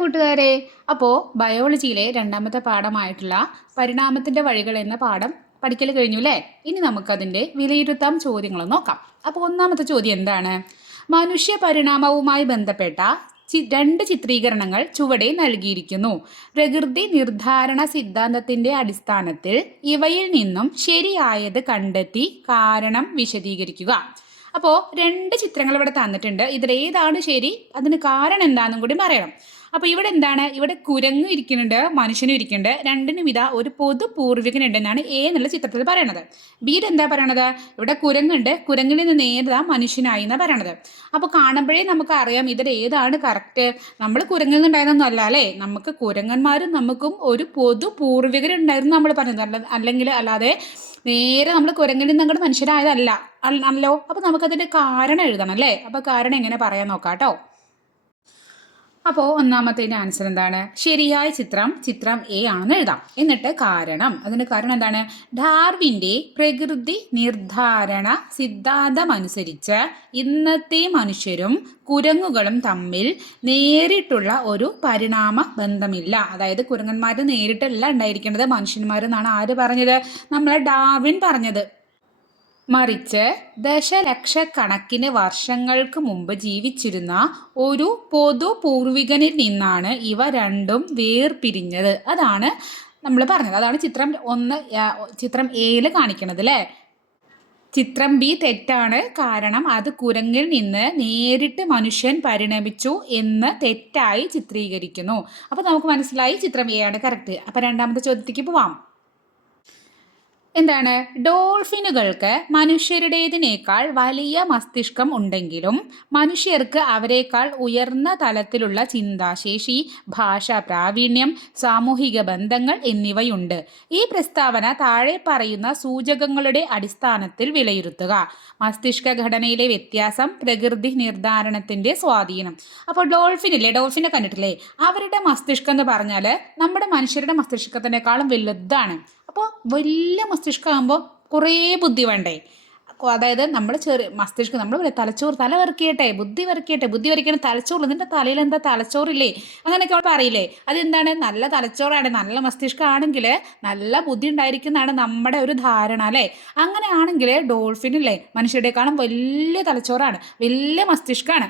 കൂട്ടുകാരെ, അപ്പോൾ ബയോളജിയിലെ രണ്ടാമത്തെ പാഠമായിട്ടുള്ള പരിണാമത്തിൻ്റെ വഴികൾ എന്ന പാഠം പഠിക്കൽ കഴിഞ്ഞു അല്ലേ? ഇനി നമുക്കതിൻ്റെ വിലയിരുത്താം ചോദ്യങ്ങൾ നോക്കാം. അപ്പോൾ ഒന്നാമത്തെ ചോദ്യം എന്താണ്? മനുഷ്യ പരിണാമവുമായി ബന്ധപ്പെട്ട രണ്ട് ചിത്രീകരണങ്ങൾ ചുവടെ നൽകിയിരിക്കുന്നു. പ്രകൃതി നിർദ്ധാരണ സിദ്ധാന്തത്തിൻ്റെ അടിസ്ഥാനത്തിൽ ഇവയിൽ നിന്നും ശരിയായത് കണ്ടെത്തി കാരണം വിശദീകരിക്കുക. അപ്പോൾ രണ്ട് ചിത്രങ്ങൾ ഇവിടെ തന്നിട്ടുണ്ട്. ഇതിലേതാണ് ശരി, അതിന് കാരണം എന്താണെന്നും കൂടി പറയണം. അപ്പോൾ ഇവിടെ എന്താണ്? ഇവിടെ കുരങ്ങ് ഇരിക്കുന്നുണ്ട്, മനുഷ്യനും ഇരിക്കുന്നുണ്ട്. രണ്ടിനും ഇതാ ഒരു പൊതു പൂർവികനുണ്ടെന്നാണ് എ എന്നുള്ള ചിത്രത്തിൽ പറയണത്. ബിയിൽ എന്താ പറയണത്? ഇവിടെ കുരങ്ങുണ്ട്, കുരങ്ങിൽ നിന്ന് നേരെ മനുഷ്യനായി എന്നാണ് പറയണത്. അപ്പോൾ കാണുമ്പോഴേ നമുക്ക് അറിയാം ഇതിൽ ഏതാണ് കറക്റ്റ്. നമ്മൾ കുരങ്ങിൽ നിന്നുണ്ടായിരുന്നൊന്നും അല്ല അല്ലേ? നമുക്ക് കുരങ്ങന്മാരും നമുക്കും ഒരു പൊതു പൂർവികരുണ്ടായിരുന്നു നമ്മൾ പറഞ്ഞത്. അല്ലാതെ നേരെ നമ്മൾ കുരങ്ങിൽ നിന്ന് അങ്ങോട്ട് മനുഷ്യരായതല്ല അല്ലോ. അപ്പോൾ നമുക്കതിൻ്റെ കാരണം എഴുതണം അല്ലേ? അപ്പോൾ കാരണം എങ്ങനെ പറയാൻ നോക്കാം കേട്ടോ. അപ്പോൾ ഒന്നാമത്തേൻ്റെ ആൻസർ എന്താണ്? ശരിയായ ചിത്രം എ ആണെന്ന് എഴുതാം. എന്നിട്ട് കാരണം, അതിൻ്റെ കാരണം എന്താണ്? ഡാർവിൻ്റെ പ്രകൃതി നിർദ്ധാരണ സിദ്ധാന്തമനുസരിച്ച് ഇന്നത്തെ മനുഷ്യരും കുരങ്ങുകളും തമ്മിൽ നേരിട്ടുള്ള ഒരു പരിണാമ ബന്ധമില്ല. അതായത് കുരങ്ങന്മാർ നേരിട്ടല്ല ഉണ്ടായിരിക്കേണ്ടത് മനുഷ്യന്മാരെന്നാണ് ആര് പറഞ്ഞത്? നമ്മളെ ഡാർവിൻ പറഞ്ഞത്. മറിച്ച് ദശലക്ഷക്കണക്കിന് വർഷങ്ങൾക്ക് മുമ്പ് ജീവിച്ചിരുന്ന ഒരു പൊതു പൂർവികനിൽ നിന്നാണ് ഇവ രണ്ടും വേർപിരിഞ്ഞത്. അതാണ് നമ്മൾ പറഞ്ഞത്. അതാണ് ചിത്രം എയിൽ കാണിക്കണത് അല്ലേ? ചിത്രം ബി തെറ്റാണ്. കാരണം അത് കുരങ്ങിൽ നിന്ന് നേരിട്ട് മനുഷ്യൻ പരിണമിച്ചു എന്ന് തെറ്റായി ചിത്രീകരിക്കുന്നു. അപ്പോൾ നമുക്ക് മനസ്സിലായി ചിത്രം എ ആണ് കറക്റ്റ്. അപ്പോൾ രണ്ടാമത്തെ ചോദ്യത്തിലേക്ക് പോവാം. എന്താണ്? ഡോൾഫിനുകൾക്ക് മനുഷ്യരുടേതിനേക്കാൾ വലിയ മസ്തിഷ്കം ഉണ്ടെങ്കിലും മനുഷ്യർക്ക് അവരെക്കാൾ ഉയർന്ന തലത്തിലുള്ള ചിന്താശേഷി, ഭാഷാ പ്രാവീണ്യം, സാമൂഹിക ബന്ധങ്ങൾ എന്നിവയുണ്ട്. ഈ പ്രസ്താവന താഴെ പറയുന്ന സൂചകങ്ങളുടെ അടിസ്ഥാനത്തിൽ വിലയിരുത്തുക. മസ്തിഷ്ക ഘടനയിലെ വ്യത്യാസം, പ്രകൃതി നിർദ്ധാരണത്തിന്റെ സ്വാധീനം. അപ്പോൾ ഡോൾഫിനെ കണ്ടിട്ടില്ലേ? അവരുടെ മസ്തിഷ്കം എന്ന് പറഞ്ഞാൽ നമ്മുടെ മനുഷ്യരുടെ മസ്തിഷ്കത്തിനേക്കാളും വലുതാണ്. അപ്പോൾ വലിയ മസ്തിഷ്കമാകുമ്പോൾ കുറേ ബുദ്ധി വേണ്ടേ? അതായത് നമ്മൾ ചെറിയ മസ്തിഷ്കം, നമ്മൾ തലച്ചോറ് തല വരയ്ക്കട്ടെ, ബുദ്ധി വരയ്ക്കണം തലച്ചോറ്. എന്നിട്ട് തലയിൽ എന്താ തലച്ചോറില്ലേ? അങ്ങനെയൊക്കെ അവൾ പറയില്ലേ? അതെന്താണ്? നല്ല തലച്ചോറാണ്, നല്ല മസ്തിഷ്കം ആണെങ്കിൽ നല്ല ബുദ്ധി ഉണ്ടായിരിക്കുന്നതാണ് നമ്മുടെ ഒരു ധാരണ അല്ലേ? അങ്ങനെയാണെങ്കിൽ ഡോൾഫിനില്ലേ മനുഷ്യരുടെക്കാളും വലിയ തലച്ചോറാണ്, വലിയ മസ്തിഷ്കമാണ്.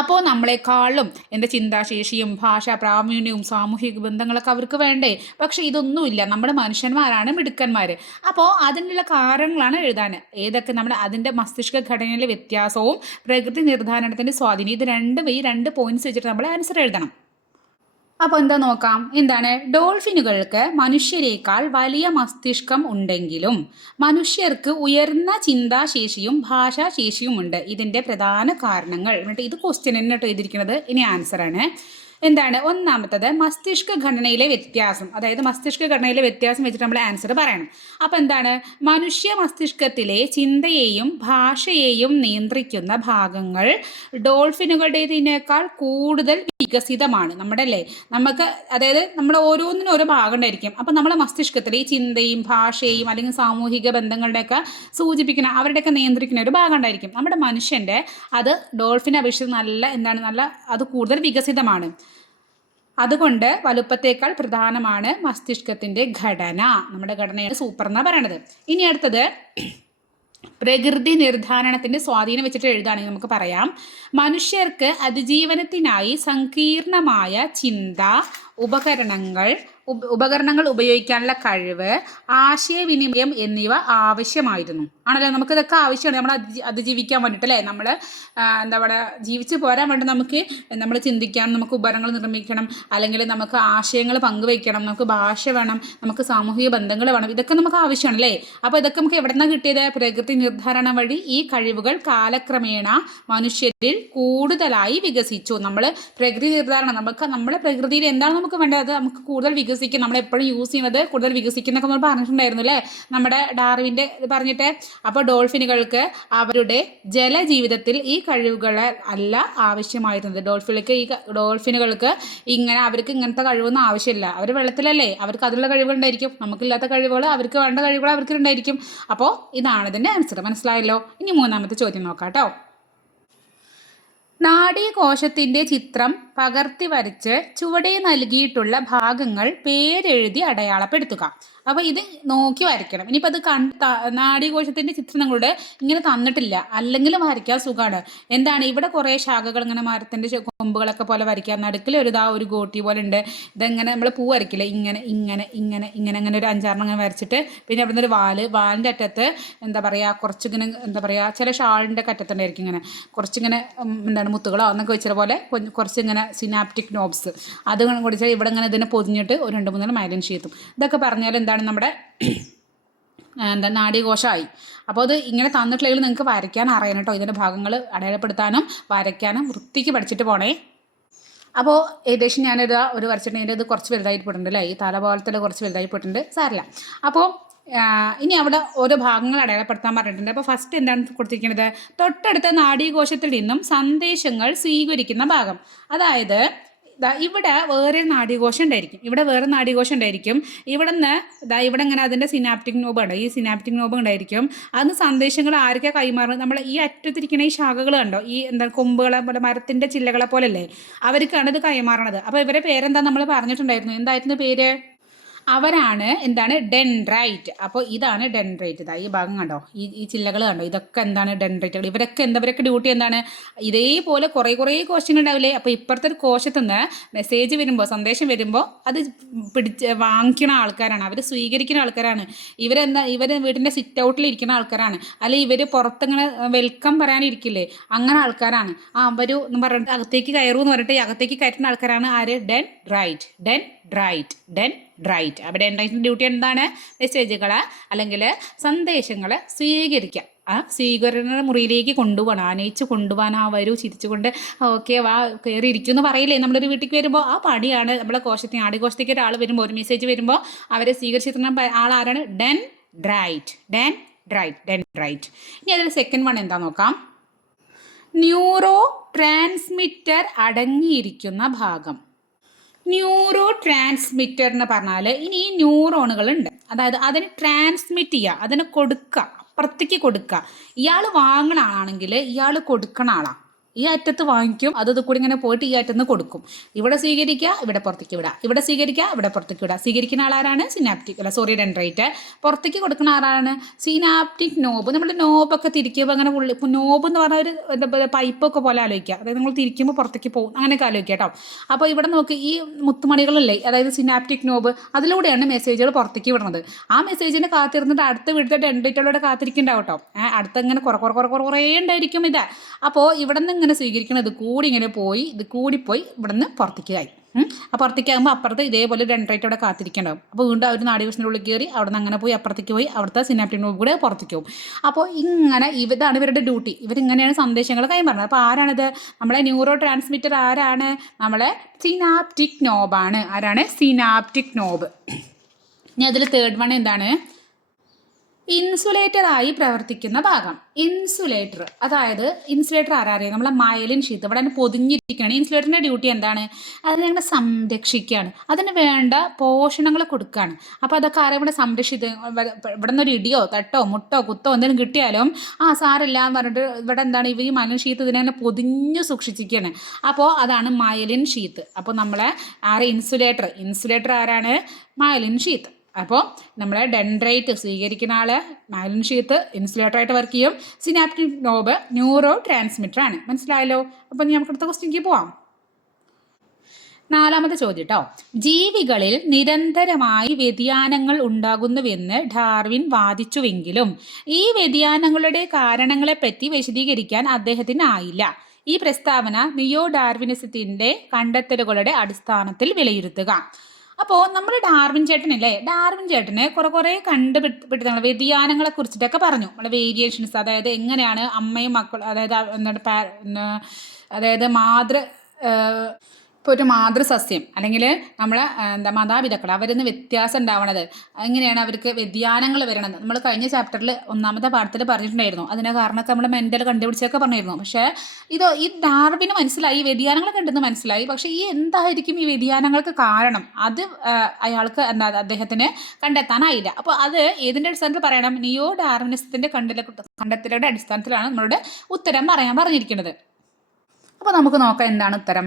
അപ്പോൾ നമ്മളെക്കാളും എൻ്റെ ചിന്താശേഷിയും ഭാഷാ പ്രാവീണ്യവും സാമൂഹിക ബന്ധങ്ങളൊക്കെ അവർക്ക് വേണ്ടേ? പക്ഷേ ഇതൊന്നുമില്ല. നമ്മുടെ മനുഷ്യന്മാരാണ് മിടുക്കന്മാർ. അപ്പോൾ അതിനുള്ള കാരണങ്ങളാണ് എഴുതാൻ. ഏതൊക്കെ? നമ്മൾ അതിൻ്റെ മസ്തിഷ്ക ഘടനയിലെ വ്യത്യാസവും പ്രകൃതി നിർദ്ധാരണത്തിൻ്റെ സ്വാധീനം, ഇത് രണ്ടും ഈ 2 പോയിന്റ്സ് വെച്ചിട്ട് നമ്മൾ ആൻസർ എഴുതണം. അപ്പോൾ എന്താ നോക്കാം. എന്താണ്? ഡോൾഫിനുകൾക്ക് മനുഷ്യരെക്കാൾ വലിയ മസ്തിഷ്കം ഉണ്ടെങ്കിലും മനുഷ്യർക്ക് ഉയർന്ന ചിന്താശേഷിയും ഭാഷാശേഷിയും ഉണ്ട്. ഇതിൻ്റെ പ്രധാന കാരണങ്ങൾ എന്നിട്ട് ഇത് ക്വസ്റ്റ്യൻ എന്നിട്ട് എഴുതിയിരിക്കുന്നത്. ഇനി ആൻസറാണ്. എന്താണ്? ഒന്നാമത്തത് മസ്തിഷ്ക ഘടനയിലെ വ്യത്യാസം. അതായത് മസ്തിഷ്ക ഘടനയിലെ വ്യത്യാസം വെച്ചിട്ട് നമ്മൾ ആൻസർ പറയണം. അപ്പോൾ എന്താണ്? മനുഷ്യ മസ്തിഷ്കത്തിലെ ചിന്തയെയും ഭാഷയെയും നിയന്ത്രിക്കുന്ന ഭാഗങ്ങൾ ഡോൾഫിനുകളുടേതിനേക്കാൾ കൂടുതൽ വികസിതമാണ്. നമുക്ക് അതായത് നമ്മൾ ഓരോന്നിനും ഓരോ ഭാഗം ഉണ്ടായിരിക്കും. അപ്പം നമ്മളെ മസ്തിഷ്കത്തിൽ ഈ ചിന്തയും ഭാഷയും അല്ലെങ്കിൽ സാമൂഹിക ബന്ധങ്ങളുടെയൊക്കെ സൂചിപ്പിക്കുന്ന അവരുടെയൊക്കെ നിയന്ത്രിക്കുന്ന ഒരു ഭാഗം ഉണ്ടായിരിക്കും. നമ്മുടെ മനുഷ്യൻ്റെ അത് ഡോൾഫിനെ അപേക്ഷിച്ച് നല്ല അത് കൂടുതൽ വികസിതമാണ്. അതുകൊണ്ട് വലുപ്പത്തേക്കാൾ പ്രധാനമാണ് മസ്തിഷ്കത്തിൻ്റെ ഘടന. നമ്മുടെ ഘടനയാണ് സൂപ്പർ എന്നാണ് പറയണത്. ഇനി അടുത്തത് പ്രകൃതി നിർദ്ധാരണത്തിൻ്റെ സ്വാധീനം വെച്ചിട്ട് എഴുതുകയാണെങ്കിൽ നമുക്ക് പറയാം, മനുഷ്യർക്ക് അതിജീവനത്തിനായി സങ്കീർണമായ ചിന്ത, ഉപകരണങ്ങൾ ഉപയോഗിക്കാനുള്ള കഴിവ്, ആശയവിനിമയം എന്നിവ ആവശ്യമായിരുന്നു. ആണല്ലോ, നമുക്കിതൊക്കെ ആവശ്യമാണ് നമ്മൾ അതിജീവിക്കാൻ വേണ്ടിയിട്ട് അല്ലേ? നമ്മൾ എന്താ പറയുക, ജീവിച്ച് പോരാൻ വേണ്ടി നമ്മൾ ചിന്തിക്കാൻ, നമുക്ക് ഉപകരണങ്ങൾ നിർമ്മിക്കണം, അല്ലെങ്കിൽ നമുക്ക് ആശയങ്ങൾ പങ്കുവയ്ക്കണം, നമുക്ക് ഭാഷ വേണം, നമുക്ക് സാമൂഹിക ബന്ധങ്ങൾ വേണം. ഇതൊക്കെ നമുക്ക് ആവശ്യമാണ് അല്ലേ? അപ്പോൾ ഇതൊക്കെ നമുക്ക് എവിടെ നിന്നാണ് കിട്ടിയത്? പ്രകൃതി നിർദ്ധാരണം വഴി ഈ കഴിവുകൾ കാലക്രമേണ മനുഷ്യരിൽ കൂടുതലായി വികസിച്ചു. നമ്മൾ പ്രകൃതി നിർദ്ധാരണം, നമ്മുടെ പ്രകൃതിയിൽ എന്താണ് നമുക്ക് വേണ്ടത് നമുക്ക് കൂടുതൽ വികസിക്കും. നമ്മളെപ്പോഴും യൂസ് ചെയ്യുന്നത് കൂടുതൽ വികസിക്കുന്നൊക്കെ നമ്മൾ പറഞ്ഞിട്ടുണ്ടായിരുന്നു അല്ലേ? നമ്മുടെ ഡാർവിൻ്റെ ഇത് പറഞ്ഞിട്ട്. അപ്പോൾ ഡോൾഫിനുകൾക്ക് അവരുടെ ജലജീവിതത്തിൽ ഈ കഴിവുകൾ അല്ല ആവശ്യമായിരുന്നത്. ഡോൾഫിനുകൾക്ക് അവർക്ക് ഇങ്ങനത്തെ കഴിവൊന്നും ആവശ്യമില്ല. അവർ വെള്ളത്തിലല്ലേ, അവർക്ക് അതിലുള്ള കഴിവുകൾ ഉണ്ടായിരിക്കും. നമുക്കില്ലാത്ത കഴിവുകൾ അവർക്ക് വേണ്ട കഴിവുകൾ അവർക്ക് ഉണ്ടായിരിക്കും. അപ്പോൾ ഇതാണ് ഇതിൻ്റെ ആൻസർ. മനസ്സിലായല്ലോ? ഇനി മൂന്നാമത്തെ ചോദ്യം നോക്കാം കേട്ടോ. നാഡീകോശത്തിന്റെ ചിത്രം പകർത്തി വരച്ച് ചുവടെ നൽകിയിട്ടുള്ള ഭാഗങ്ങൾ പേരെഴുതി അടയാളപ്പെടുത്തുക. അപ്പോൾ ഇത് നോക്കി വരയ്ക്കണം. ഇനിയിപ്പോൾ അത് നാഡീകോശത്തിന്റെ ചിത്രം നിങ്ങളുടെ ഇങ്ങനെ തന്നിട്ടില്ല, അല്ലെങ്കിൽ വരയ്ക്കാൻ സുഖമാണ്. എന്താണ്, ഇവിടെ കുറേ ശാഖകൾ ഇങ്ങനെ മരത്തിന്റെ കൊമ്പുകളൊക്കെ പോലെ വരയ്ക്കാം. നടുക്കിൽ ഒരു ഗോട്ടി പോലെ ഉണ്ട്. ഇതെങ്ങനെ നമ്മൾ പൂ വരയ്ക്കില്ലേ, ഇങ്ങനെ ഇങ്ങനെ ഇങ്ങനെ ഇങ്ങനെ അങ്ങനെ ഒരു 5-6 അങ്ങനെ വരച്ചിട്ട്, പിന്നെ അവിടെ നിന്ന് ഒരു വാലിൻ്റെ അറ്റത്ത് എന്താ പറയുക, കുറച്ചിങ്ങനെ എന്താ പറയുക, ചില ഷാളിൻ്റെ അറ്റത്തുണ്ടായിരിക്കും ഇങ്ങനെ കുറച്ചിങ്ങനെ എന്താണ് മുത്തുകളോ എന്നൊക്കെ വെച്ച പോലെ കുറച്ചിങ്ങനെ സിനാപ്റ്റിക് നോബ്സ് അത് കുടിച്ചാൽ ഇവിടെ ഇങ്ങനെ ഇതിനെ പൊതിഞ്ഞിട്ട് ഒരു 2-3 മൈലിൻ ഷീത്തും ഇതൊക്കെ പറഞ്ഞാൽ എന്താണ് നമ്മുടെ നാഡീകോശമായി. അപ്പോൾ അത് ഇങ്ങനെ തന്നിട്ടില്ലെങ്കിൽ നിങ്ങൾക്ക് വരയ്ക്കാൻ അറിയണം കേട്ടോ. ഇതിൻ്റെ ഭാഗങ്ങൾ അടയാളപ്പെടുത്താനും വരയ്ക്കാനും വൃത്തിക്ക് പഠിച്ചിട്ട് പോണേ. അപ്പോൾ ഏകദേശം ഒരു വരച്ചിട്ടുണ്ടെങ്കിൽ ഇത് കുറച്ച് വലുതായിട്ട് പോയിട്ടുണ്ട് അല്ലേ, ഈ തല പോലത്തെ കുറച്ച് വലുതായി പോയിട്ടുണ്ട്, സാരില്ല. അപ്പോൾ ഇനി അവിടെ ഓരോ ഭാഗങ്ങൾ അടയാളപ്പെടുത്താൻ പറഞ്ഞിട്ടുണ്ട്. അപ്പോൾ ഫസ്റ്റ് എന്താണ് കൊടുത്തിരിക്കുന്നത്, തൊട്ടടുത്ത നാഡീകോശത്തിൽ നിന്നും സന്ദേശങ്ങൾ സ്വീകരിക്കുന്ന ഭാഗം. അതായത് ഇവിടെ വേറെ നാഡീകോശം ഉണ്ടായിരിക്കും, ഇവിടെ വേറെ നാഡീകോശം ഉണ്ടായിരിക്കും. ഇവിടെ നിന്ന് ഇവിടെ ഇങ്ങനെ അതിൻ്റെ സിനാപ്റ്റിക് നോബ് ഉണ്ട്, ഈ സിനാപ്റ്റിക് നോബ് ഉണ്ടായിരിക്കും. അതിന് സന്ദേശങ്ങൾ ആർക്കാ കൈമാറുന്നത്, നമ്മൾ ഈ അറ്റത്തിരിക്കുന്ന ഈ ശാഖകൾ കണ്ടോ, ഈ കൊമ്പുകളെ പോലെ മരത്തിൻ്റെ ചില്ലകളെ പോലല്ലേ, അവർക്കാണ് ഇത് കൈമാറണത്. അപ്പോൾ ഇവരെ പേരെന്താ നമ്മൾ പറഞ്ഞിട്ടുണ്ടായിരുന്നു, എന്തായിരുന്നു പേര്, അവരാണ് എന്താണ് ഡെൻഡ്രൈറ്റ്. അപ്പോൾ ഇതാണ് ഡെൻഡ്രൈറ്റ്. ഈ ഭാഗം കണ്ടോ, ഈ ചില്ലകൾ കണ്ടോ, ഇതൊക്കെ എന്താണ് ഡെൻഡ്രൈറ്റുകൾ. ഇവരൊക്കെ ഡ്യൂട്ടി എന്താണ്, ഇതേപോലെ കുറേ ക്വസ്റ്റ്യൻ ഉണ്ടാവില്ലേ. അപ്പോൾ ഇപ്പുറത്തെ ഒരു കോശത്തു നിന്ന് മെസ്സേജ് വരുമ്പോൾ, സന്ദേശം വരുമ്പോൾ അത് വാങ്ങിക്കുന്ന ആൾക്കാരാണ്, അവർ സ്വീകരിക്കുന്ന ആൾക്കാരാണ്. ഇവർ വീട്ടിൻ്റെ സിറ്റ് ഔട്ടിൽ ഇരിക്കുന്ന ആൾക്കാരാണ്, അല്ലെങ്കിൽ ഇവർ പുറത്തിങ്ങനെ വെൽക്കം പറയാനിരിക്കില്ലേ, അങ്ങനെ ആൾക്കാരാണ്. അവർ എന്ന് പറഞ്ഞിട്ട് അകത്തേക്ക് കയറുമെന്ന് പറഞ്ഞിട്ട് അകത്തേക്ക് കയറ്റുന്ന ആൾക്കാരാണ് ആര്, ഡെൻഡ്രൈറ്റ്. അവിടെ ഡെൻഡ്രൈറ്റിൻ്റെ ഡ്യൂട്ടി എന്താണ്, മെസ്സേജുകൾ അല്ലെങ്കിൽ സന്ദേശങ്ങൾ സ്വീകരിക്കുക. സ്വീകരണ മുറിയിലേക്ക് കൊണ്ടുപോകണം, ആനയിച്ച് കൊണ്ടുപോകാൻ. വരൂ ചിരിച്ചുകൊണ്ട് ഓക്കെ വാ കയറി ഇരിക്കും എന്ന് പറയില്ലേ നമ്മളൊരു വീട്ടിലേക്ക് വരുമ്പോൾ, ആ പണിയാണ് നമ്മളെ ആടികോശത്തേക്ക് ഒരാൾ വരുമ്പോൾ, ഒരു മെസ്സേജ് വരുമ്പോൾ അവരെ സ്വീകരിച്ചിരുന്ന ആളാരാണ്, ഡെൻഡ്രൈറ്റ്. ഇനി അതിൽ സെക്കൻഡ് വൺ എന്താ നോക്കാം, ന്യൂറോ ട്രാൻസ്മിറ്റർ അടങ്ങിയിരിക്കുന്ന ഭാഗം. ന്യൂറോ ട്രാൻസ്മിറ്റർ എന്ന് പറഞ്ഞാൽ ഇനി ഈ ന്യൂറോണുകളുണ്ട്, അതായത് അതിന് ട്രാൻസ്മിറ്റ് ചെയ്യുക, അതിനെ കൊടുക്കുക, അപ്പുറത്തേക്ക് കൊടുക്കുക. ഇയാൾ വാങ്ങണ ആളാണെങ്കിൽ ഇയാൾ കൊടുക്കണ ആളാണ്. ഈ അറ്റത്ത് വാങ്ങിക്കും, അത് കൂടി ഇങ്ങനെ പോയിട്ട് ഈ അറ്റത്ത് കൊടുക്കും. ഇവിടെ സ്വീകരിക്കുക, ഇവിടെ പുറത്തേക്ക് വിടുക, ഇവിടെ സ്വീകരിക്കുക, ഇവിടെ പുറത്തേക്ക് വിടുക. സ്വീകരിക്കുന്ന ആളാരാണ്, ഡെൻഡ്രൈറ്റ്. പുറത്തേക്ക് കൊടുക്കുന്ന ആളാണ് സിനാപ്റ്റിക് നോബ്. നമ്മൾ നോബൊക്കെ തിരിക്കുമ്പോൾ അങ്ങനെ ഇപ്പോൾ നോബ് എന്ന് പറഞ്ഞാൽ ഒരു എന്താ പൈപ്പൊക്കെ പോലെ ആലോചിക്കുക, അതായത് നിങ്ങൾ തിരിക്കുമ്പോൾ പുറത്തേക്ക് പോകും, അങ്ങനെയൊക്കെ ആലോചിക്കുക കേട്ടോ. അപ്പോൾ ഇവിടെ നോക്കി ഈ മുത്തുമണികളല്ലേ, അതായത് സിനാപ്റ്റിക് നോബ്, അതിലൂടെയാണ് മെസ്സേജുകൾ പുറത്തേക്ക് വിടുന്നത്. ആ മെസ്സേജിനെ കാത്തിരുന്നിട്ട് അടുത്ത വീട്ടിലെ ഡെൻഡ്രൈറ്റുകളോട് കാത്തിരിക്കുന്നുണ്ടാവും കേട്ടോ. അടുത്തങ്ങനെ കുറേ ഉണ്ടായിരിക്കും ഇത്. അപ്പോൾ ഇവിടെ നിന്ന് ഇങ്ങനെ സ്വീകരിക്കണം, ഇത് കൂടി ഇങ്ങനെ പോയി, ഇത് കൂടിപ്പോയി ഇവിടെ നിന്ന് പുറത്തേക്കായി. ആ പുറത്തേക്കാകുമ്പോൾ അപ്പുറത്ത് ഇതേപോലെ ഡെൻഡ്രൈറ്റ് അവിടെ കാത്തിരിക്കണ്ടാവും. അപ്പോൾ വീണ്ടും അവർ നാഡീകോശത്തിൻ്റെ ഉള്ളിൽ കയറി അവിടെ നിന്ന് അങ്ങനെ പോയി അപ്പുറത്തേക്ക് പോയി അവിടുത്തെ സിനാപ്റ്റിക് നോബ് കൂടെ പുറത്തേക്ക് പോകും. അപ്പോൾ ഇങ്ങനെ ഇതാണ് ഇവരുടെ ഡ്യൂട്ടി, ഇവരിങ്ങനെയാണ് സന്ദേശങ്ങൾ കൈമാറുന്നത്. അപ്പോൾ ആരാണിത്, നമ്മളെ ന്യൂറോ ട്രാൻസ്മിറ്റർ ആരാണ്, നമ്മളെ സിനാപ്റ്റിക് നോബാണ്. ആരാണ്, സിനാപ്റ്റിക് നോബ്. ഇനി അതിൽ തേർഡ് വൺ എന്താണ്, ഇൻസുലേറ്ററായി പ്രവർത്തിക്കുന്ന ഭാഗം. അതായത് ഇൻസുലേറ്റർ ആരറിയാം, നമ്മളെ മയലിൻ ഷീത്ത് ഇവിടെ പൊതിഞ്ഞിരിക്കുകയാണ്. ഇൻസുലേറ്ററിൻ്റെ ഡ്യൂട്ടി എന്താണ്, അത് ഞങ്ങളെ സംരക്ഷിക്കുകയാണ്, അതിന് വേണ്ട പോഷണങ്ങൾ കൊടുക്കുകയാണ്. അപ്പോൾ അതൊക്കെ ആരെ ഇവിടെ സംരക്ഷിത്, ഇവിടെ നിന്നൊരു ഇടിയോ തട്ടോ മുട്ടോ കുത്തോ എന്തെങ്കിലും കിട്ടിയാലും സാരില്ല എന്ന് പറഞ്ഞിട്ട് ഇവിടെ എന്താണ്, ഈ മയലിൻ ഷീത്ത് ഇതിനെ പൊതിഞ്ഞു സൂക്ഷിച്ചിരിക്കുകയാണ്. അപ്പോൾ അതാണ് മയലിൻ ഷീത്ത്. അപ്പോൾ നമ്മളെ ഇൻസുലേറ്റർ ആരാണ്, മയലിൻ ഷീത്ത്. അപ്പോൾ നമ്മളെ ഡെൻഡ്രൈറ്റ് സ്വീകരിക്കുന്ന ആൾ, മയലിൻ ഷീത്ത് ഇൻസുലേറ്ററായിട്ട് വർക്ക് ചെയ്യും, സിനാപ്റ്റിക് നോബ് ന്യൂറോ ട്രാൻസ്മിറ്റർ ആണ്. മനസ്സിലായല്ലോ. അപ്പോൾ നമുക്ക് അടുത്ത ക്വസ്റ്റ്യനിലേക്ക് പോവാം. 4ാമത്തെ ചോദ്യം കേട്ടോ, ജീവികളിൽ നിരന്തരമായി വ്യതിയാനങ്ങൾ ഉണ്ടാകുന്നുവെന്ന് ഡാർവിൻ വാദിച്ചുവെങ്കിലും ഈ വ്യതിയാനങ്ങളുടെ കാരണങ്ങളെപ്പറ്റി വിശദീകരിക്കാൻ അദ്ദേഹത്തിനായില്ല. ഈ പ്രസ്താവന നിയോ ഡാർവിനിസത്തിൻ്റെ കണ്ടെത്തലുകളുടെ അടിസ്ഥാനത്തിൽ വിലയിരുത്തുക. അപ്പോൾ നമ്മൾ ഡാർവിൻ ചേട്ടന് കുറേ കണ്ടുപിടുത്തങ്ങൾ വ്യതിയാനങ്ങളെ കുറിച്ചിട്ടൊക്കെ പറഞ്ഞു. നമ്മൾ വേരിയേഷൻസ്, അതായത് എങ്ങനെയാണ് അമ്മയും മക്കളും, അതായത് ഇപ്പോൾ ഒരു മാതൃസസ്യം അല്ലെങ്കിൽ നമ്മളെ മാതാപിതാക്കൾ അവരിൽ നിന്ന് വ്യത്യാസം ഉണ്ടാവണത്, എങ്ങനെയാണ് അവർക്ക് വ്യതിയാനങ്ങൾ വരണത്. നമ്മൾ കഴിഞ്ഞ ചാപ്റ്ററിൽ 1ാമത്തെ പാഠത്തിൽ പറഞ്ഞിട്ടുണ്ടായിരുന്നു. അതിനെ കാരണമൊക്കെ നമ്മൾ മെൻ്റൽ കണ്ടുപിടിച്ചൊക്കെ പറഞ്ഞിരുന്നു. പക്ഷേ ഈ ഡാർവിന് മനസ്സിലായി, വ്യതിയാനങ്ങൾ കണ്ടെന്ന് മനസ്സിലായി. പക്ഷേ എന്തായിരിക്കും ഈ വ്യതിയാനങ്ങൾക്ക് കാരണം, അത് അയാൾക്ക് അദ്ദേഹത്തിന് കണ്ടെത്താനായില്ല. അപ്പോൾ അത് ഏതിൻ്റെ അടിസ്ഥാനത്തിൽ പറയണം, നിയോ ഡാർവിനിസത്തിൻ്റെ കണ്ടെത്തലുടെ അടിസ്ഥാനത്തിലാണ് നമ്മളുടെ ഉത്തരം പറഞ്ഞിരിക്കുന്നത്. അപ്പോൾ നമുക്ക് നോക്കാം എന്താണ് ഉത്തരം.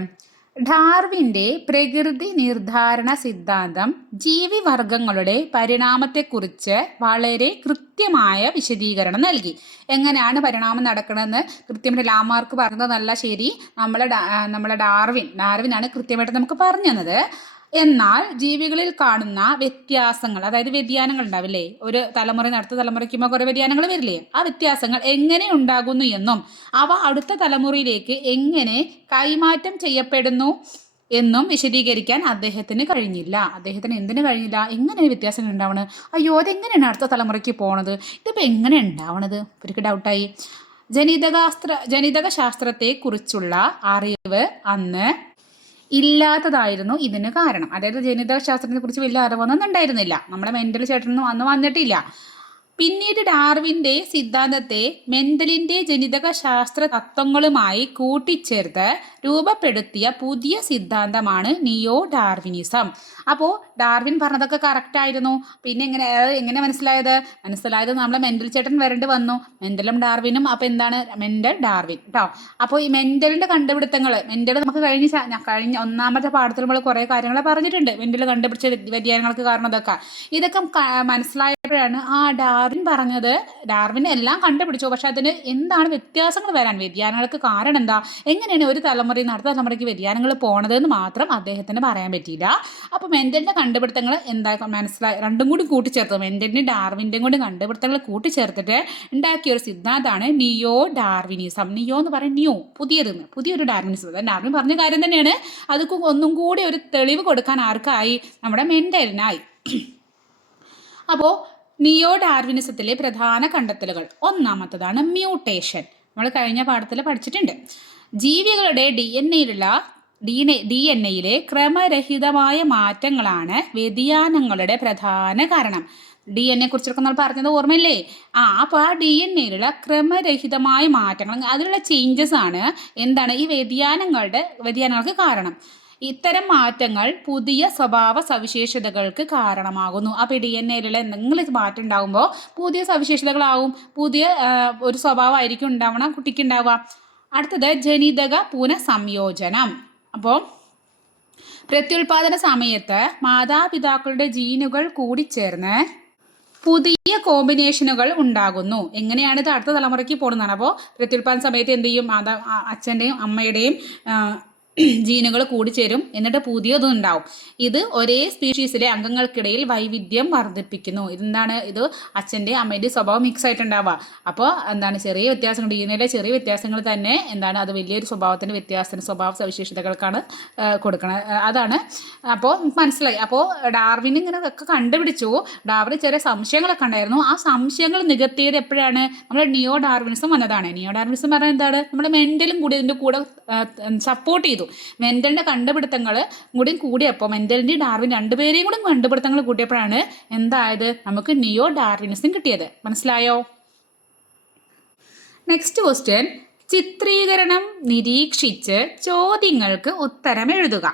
ഡാർവിൻ്റെ പ്രകൃതി നിർദ്ധാരണ സിദ്ധാന്തം ജീവിവർഗങ്ങളുടെ പരിണാമത്തെക്കുറിച്ച് വളരെ കൃത്യമായ വിശദീകരണം നൽകി. എങ്ങനെയാണ് പരിണാമം നടക്കണമെന്ന് കൃത്യമായിട്ട് ലാമാർക്ക് പറഞ്ഞതല്ല ശരി, നമ്മളെ ഡാർവിനാണ് കൃത്യമായിട്ട് നമുക്ക് പറഞ്ഞു തന്നത്. എന്നാൽ ജീവികളിൽ കാണുന്ന വ്യത്യാസങ്ങൾ, അതായത് വ്യതിയാനങ്ങൾ ഉണ്ടാവില്ലേ, ഒരു തലമുറ അടുത്ത തലമുറയ്ക്കുമ്പോൾ കുറേ വ്യതിയാനങ്ങൾ വരില്ലേ, ആ വ്യത്യാസങ്ങൾ എങ്ങനെ ഉണ്ടാകുന്നു എന്നും അവ അടുത്ത തലമുറയിലേക്ക് എങ്ങനെ കൈമാറ്റം ചെയ്യപ്പെടുന്നു എന്നും വിശദീകരിക്കാൻ അദ്ദേഹത്തിന് കഴിഞ്ഞില്ല. അദ്ദേഹത്തിന് എന്തിനു കഴിഞ്ഞില്ല? എങ്ങനെ വ്യത്യാസങ്ങൾ ഉണ്ടാവണത്, അയ്യോ അതെങ്ങനെയാണ് അടുത്ത തലമുറയ്ക്ക് പോണത്, ഇതിപ്പോൾ എങ്ങനെ ഉണ്ടാവണത്, ഇവർക്ക് ഡൗട്ടായി. ജനിതക ശാസ്ത്രത്തെക്കുറിച്ചുള്ള അറിവ് അന്ന് ഇല്ലാത്തതായിരുന്നു ഇതിന് കാരണം. അതായത് ജനിതക ശാസ്ത്രത്തെ കുറിച്ച് വലിയ അറിവൊന്നും ഉണ്ടായിരുന്നില്ല, നമ്മുടെ മെൻ്റൽ ചേട്ടനൊന്നും അന്ന് വന്നിട്ടില്ല. പിന്നീട് ഡാർവിൻ്റെ സിദ്ധാന്തത്തെ മെൻ്റലിൻ്റെ ജനിതക ശാസ്ത്ര തത്വങ്ങളുമായി കൂട്ടിച്ചേർത്ത് രൂപപ്പെടുത്തിയ പുതിയ സിദ്ധാന്തമാണ് നിയോ ഡാർവിനിസം. അപ്പോൾ ഡാർവിൻ പറഞ്ഞതൊക്കെ കറക്റ്റായിരുന്നു. പിന്നെ എങ്ങനെ മനസ്സിലായത് നമ്മളെ മെൻ്റൽ ചേട്ടൻ വരേണ്ടി വന്നു. മെൻ്റലും ഡാർവിനും അപ്പോൾ എന്താണ് മെൻ്റൽ ഡാർവിൻ കേട്ടോ. അപ്പോൾ ഈ മെൻ്റലിൻ്റെ കണ്ടുപിടുത്തങ്ങൾ, മെൻ്റൽ നമുക്ക് കഴിഞ്ഞ ഒന്നാമത്തെ പാഠത്തിൽ നമ്മൾ കുറേ കാര്യങ്ങൾ പറഞ്ഞിട്ടുണ്ട്, മെൻ്റൽ കണ്ടുപിടിച്ച വ്യതിയാനങ്ങൾക്ക് കാരണം ഇതൊക്കെ മനസ്സിലായപ്പോഴാണ് ഡാർവിൻ പറഞ്ഞത്. ഡാർവിൻ എല്ലാം കണ്ടുപിടിച്ചു, പക്ഷെ അതിന് എന്താണ് വ്യത്യാസങ്ങൾ വരാൻ, വ്യതിയാനങ്ങൾക്ക് കാരണം എന്താ, എങ്ങനെയാണ് ഒരു തലമുറയിൽ നിന്ന് അടുത്ത തലമുറയ്ക്ക് വ്യതിയാനങ്ങൾ പോണതെന്ന് മാത്രം അദ്ദേഹത്തിന് പറയാൻ പറ്റിയില്ല. അപ്പോൾ മെൻ്റലിൻ്റെ കണ്ടുപിടുത്തങ്ങൾ എന്താ മനസ്സിലായി, രണ്ടും കൂടി കൂട്ടിച്ചേർത്ത്, മെൻ്റലിൻ്റെയും ഡാർവിൻ്റെയും കൂടി കണ്ടുപിടുത്തങ്ങൾ കൂട്ടിച്ചേർത്തിട്ട് ഉണ്ടാക്കിയ ഒരു സിദ്ധാന്തമാണ് നിയോ ഡാർവിനിസം. നിയോ എന്ന് പറയും പുതിയൊരു ഡാർവിനിസം. അതായത് ഡാർവിൻ പറഞ്ഞ കാര്യം തന്നെയാണ്, അതൊക്കെ ഒന്നും കൂടി ഒരു തെളിവ് കൊടുക്കാൻ ആർക്കായി, നമ്മുടെ മെൻ്റലിനായി. അപ്പോൾ നിയോ ഡാർവിനിസത്തിലെ പ്രധാന കണ്ടെത്തലുകൾ, ഒന്നാമത്തതാണ് മ്യൂട്ടേഷൻ. നമ്മൾ കഴിഞ്ഞ പാഠത്തിൽ പഠിച്ചിട്ടുണ്ട്. ജീവികളുടെ ഡി എൻ എയിലെ ക്രമരഹിതമായ മാറ്റങ്ങളാണ് വ്യതിയാനങ്ങളുടെ പ്രധാന കാരണം. ഡി എൻ എ കുറിച്ചൊക്കെ നമ്മൾ പറഞ്ഞത് ഓർമ്മയില്ലേ? അപ്പോൾ ആ ഡി എൻ എയിലുള്ള ക്രമരഹിതമായ മാറ്റങ്ങൾ, അതിലുള്ള ചേഞ്ചസ് ആണ് എന്താണ് ഈ വ്യതിയാനങ്ങൾക്ക് കാരണം. ഇത്തരം മാറ്റങ്ങൾ പുതിയ സ്വഭാവ സവിശേഷതകൾക്ക് കാരണമാകുന്നു. അപ്പോൾ ഡി എൻ എയിലുള്ള എന്തെങ്കിലും മാറ്റം ഉണ്ടാകുമ്പോൾ പുതിയ സവിശേഷതകളാവും, പുതിയ ഒരു സ്വഭാവമായിരിക്കും ഉണ്ടാവണം കുട്ടിക്ക് ഉണ്ടാവുക. അടുത്തത് ജനിതക പുനഃസംയോജനം. അപ്പോൾ പ്രത്യുൽപാദന സമയത്ത് മാതാപിതാക്കളുടെ ജീനുകൾ കൂടിച്ചേർന്ന് പുതിയ കോമ്പിനേഷനുകൾ ഉണ്ടാകുന്നു. എങ്ങനെയാണ് ഇത് അടുത്ത തലമുറയ്ക്ക് പോകുന്നതാണ്. അപ്പോൾ പ്രത്യുൽപാദന സമയത്ത് എന്ത് ചെയ്യും, അച്ഛൻ്റെയും അമ്മയുടെയും ജീനുകൾ കൂടിച്ചേരും, എന്നിട്ട് പുതിയതും ഉണ്ടാവും. ഇത് ഒരേ സ്പീഷീസിലെ അംഗങ്ങൾക്കിടയിൽ വൈവിധ്യം വർദ്ധിപ്പിക്കുന്നു. ഇത് അച്ഛൻ്റെയും അമ്മയുടെയും സ്വഭാവം മിക്സ് ആയിട്ടുണ്ടാവുക. അപ്പോൾ ചെറിയ വ്യത്യാസങ്ങൾ, ഡി എൻ എയിലെ ചെറിയ വ്യത്യാസങ്ങൾ തന്നെ അത് വലിയൊരു സ്വഭാവ സവിശേഷതകൾക്കാണ് കൊടുക്കുന്നത്. അതാണ് അപ്പോൾ മനസ്സിലായി. അപ്പോൾ ഡാർവിൻ ഇങ്ങനെ ഒക്കെ കണ്ടുപിടിച്ചു. ഡാർവിന് ചെറിയ സംശയങ്ങളൊക്കെ ഉണ്ടായിരുന്നു. ആ സംശയങ്ങൾ നികത്തിയത് എപ്പോഴാണ്, നമ്മൾ നിയോ ഡാർവിനിസം വന്നതാണ്. നിയോ ഡാർവിനിസം പറഞ്ഞാൽ എന്താണ്, നമ്മുടെ മെൻ്റലും കൂടി ഇതിൻ്റെ കൂടെ സപ്പോർട്ട് ചെയ്തു. മെൻ്റലിൻ്റെ കണ്ടുപിടുത്തങ്ങൾ കൂടിയപ്പോൾ മെൻ്റലിൻ്റെയും ഡാർവിൻ രണ്ടുപേരെയും കൂടി കണ്ടുപിടുത്തങ്ങൾ കൂട്ടിയപ്പോഴാണ് എന്തായത്, നമുക്ക് നിയോ ഡാർവിനിസം കിട്ടിയത്. മനസ്സിലായോ? നെക്സ്റ്റ് ക്വസ്റ്റ്യൻ, ചിത്രീകരണം നിരീക്ഷിച്ച് ചോദ്യങ്ങൾക്ക് ഉത്തരം എഴുതുക.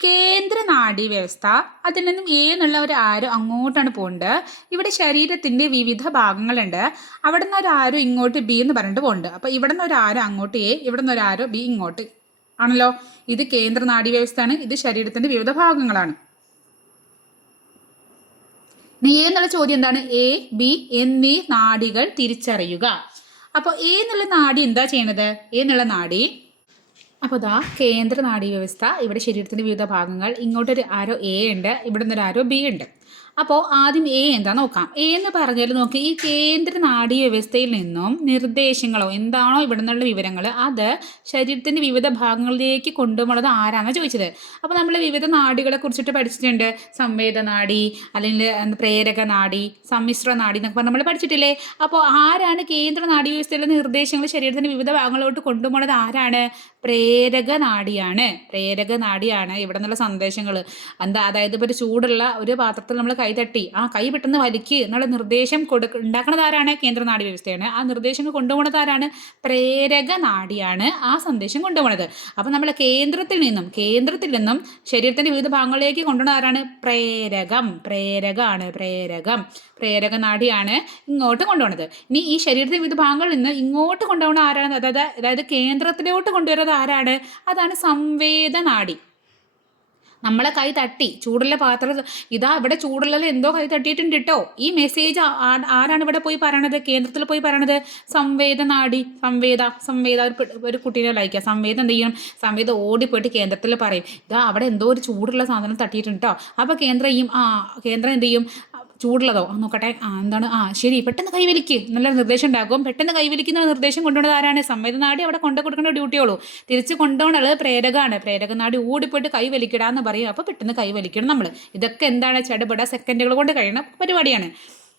കേന്ദ്ര നാഡീവ്യവസ്ഥ, അതിൽ നിന്നും എന്നുള്ള ഒരു ആരോ അങ്ങോട്ടാണ് പോകുന്നത്. ഇവിടെ ശരീരത്തിൻ്റെ വിവിധ ഭാഗങ്ങളുണ്ട്. അവിടെ നിന്ന് ഒരു ആരോ ഇങ്ങോട്ട് ബി എന്ന് പറഞ്ഞിട്ട് പോകുന്നുണ്ട്. അപ്പോൾ ഇവിടെ നിന്ന് ഒരു ആരോ അങ്ങോട്ട് എ, ഇവിടെ നിന്ന് ഒരു ആരോ ബി ഇങ്ങോട്ട് ആണല്ലോ. ഇത് കേന്ദ്ര നാഡീവ്യവസ്ഥയാണ്, ഇത് ശരീരത്തിൻ്റെ വിവിധ ഭാഗങ്ങളാണ്. എ എന്നുള്ള ചോദ്യം എന്താണ്, എ ബി എന്നീ നാഡികൾ തിരിച്ചറിയുക. അപ്പോൾ എ എന്നുള്ള നാഡി എന്താ ചെയ്യണത്, എ എന്നുള്ള നാഡി, അപ്പോൾ കേന്ദ്ര നാഡീവ്യവസ്ഥ, ഇവിടെ ശരീരത്തിൻ്റെ വിവിധ ഭാഗങ്ങൾ, ഇങ്ങോട്ടൊരു ആരോ എ ഉണ്ട്, ഇവിടെ നിന്നൊരു ആരോ ബി ഉണ്ട്. അപ്പോൾ ആദ്യം എ എന്താ നോക്കാം. എ എന്ന് പറഞ്ഞാൽ നോക്കി, ഈ കേന്ദ്ര നാഡീവ്യവസ്ഥയിൽ നിന്നും നിർദ്ദേശങ്ങളോ എന്താണോ ഇവിടെ നിന്നുള്ള വിവരങ്ങൾ അത് ശരീരത്തിൻ്റെ വിവിധ ഭാഗങ്ങളിലേക്ക് കൊണ്ടുപോകുന്നത് ആരാണെന്ന് ചോദിച്ചത്. അപ്പോൾ നമ്മൾ വിവിധ നാഡികളെ കുറിച്ചിട്ട് പഠിച്ചിട്ടുണ്ട്. സംവേദനാഡി, അല്ലെങ്കിൽ പ്രേരക നാഡി, സമ്മിശ്ര നാഡി എന്നൊക്കെ പറഞ്ഞ് നമ്മൾ പഠിച്ചിട്ടില്ലേ. അപ്പോൾ ആരാണ് കേന്ദ്ര നാഡീവ്യവസ്ഥയിലെ നിർദ്ദേശങ്ങൾ ശരീരത്തിൻ്റെ വിവിധ ഭാഗങ്ങളിലോട്ട് കൊണ്ടുപോകുന്നത്, ആരാണ്, പ്രേരക നാഡിയാണ്. ഇവിടെ നിന്നുള്ള സന്ദേശങ്ങൾ അതായത് ഇപ്പോൾ ഒരു ചൂടുള്ള ഒരു പാത്രത്തിൽ നമ്മൾ കൈ തട്ടി കൈ പെട്ടെന്ന് വലിക്ക് എന്നുള്ള നിർദ്ദേശം ഉണ്ടാക്കുന്നത് ആരാണ്, കേന്ദ്ര നാഡി വ്യവസ്ഥയാണ്. ആ നിർദ്ദേശങ്ങൾ കൊണ്ടുപോകുന്നത് ആരാണ്, പ്രേരക നാഡിയാണ് ആ സന്ദേശം കൊണ്ടുപോകുന്നത്. അപ്പോൾ നമ്മൾ കേന്ദ്രത്തിൽ നിന്നും ശരീരത്തിൻ്റെ വിവിധ ഭാഗങ്ങളിലേക്ക് കൊണ്ടുപോകുന്നത് ആരാണ്, പ്രേരക നാഡിയാണ് ഇങ്ങോട്ട് കൊണ്ടുപോകുന്നത്. ഇനി ഈ ശരീരത്തിൻ്റെ വിവിധ ഭാഗങ്ങളിൽ നിന്ന് ഇങ്ങോട്ട് കൊണ്ടുപോകുന്ന ആരാണ്, അതായത് കേന്ദ്രത്തിലോട്ട് കൊണ്ടുവരുന്നത് കൊടുക്കുന്നത് ആരാണ്? അതാണ് സംവേദനാഡി. നമ്മളെ കൈ തട്ടി ചൂടുള്ള പാത്രം, ഇതാ ഇവിടെ ചൂടുള്ളത് എന്തോ കൈ തട്ടിയിട്ടുണ്ട് കേട്ടോ. ഈ മെസ്സേജ് ആരാണ് ഇവിടെ പോയി പറയണത്? കേന്ദ്രത്തിൽ പോയി പറയണത് സംവേദനാഡി. സംവേദ ഒരു കുട്ടീനെ ലയിക്കുക. സംവേദം എന്ത് ചെയ്യണം? സംവേദം ഓടിപ്പോയിട്ട് കേന്ദ്രത്തിൽ പറയും, ഇതാ അവിടെ എന്തോ ഒരു ചൂടുള്ള സാധനം തട്ടിയിട്ടുണ്ട് കേട്ടോ. അപ്പോൾ കേന്ദ്രം എന്ത് ചെയ്യും? ചൂടുള്ളതോ നോക്കട്ടെ, എന്താണ്, ശരി, പെട്ടെന്ന് കൈവലിക്ക്, നല്ല നിർദ്ദേശം ഉണ്ടാകും. പെട്ടെന്ന് കൈവലിക്കുന്ന നിർദ്ദേശം കൊണ്ടുപോകുന്നത് ആരാണ്? സംവേദനാഡി അവിടെ കൊണ്ടു കൊടുക്കേണ്ട ഡ്യൂട്ടിയുള്ളൂ. തിരിച്ച് കൊണ്ടുപോകണത് പ്രേരകമാണ്. പ്രേരകനാഡി ഓടിപ്പോയിട്ട് കൈവലിക്കിടാന്ന് പറയും. അപ്പോൾ പെട്ടെന്ന് കൈവലിക്കണം നമ്മൾ. ഇതൊക്കെ എന്താണ്? ചടപട സെക്കൻഡുകൾ കൊണ്ട് കഴിയുന്ന പരിപാടിയാണ്.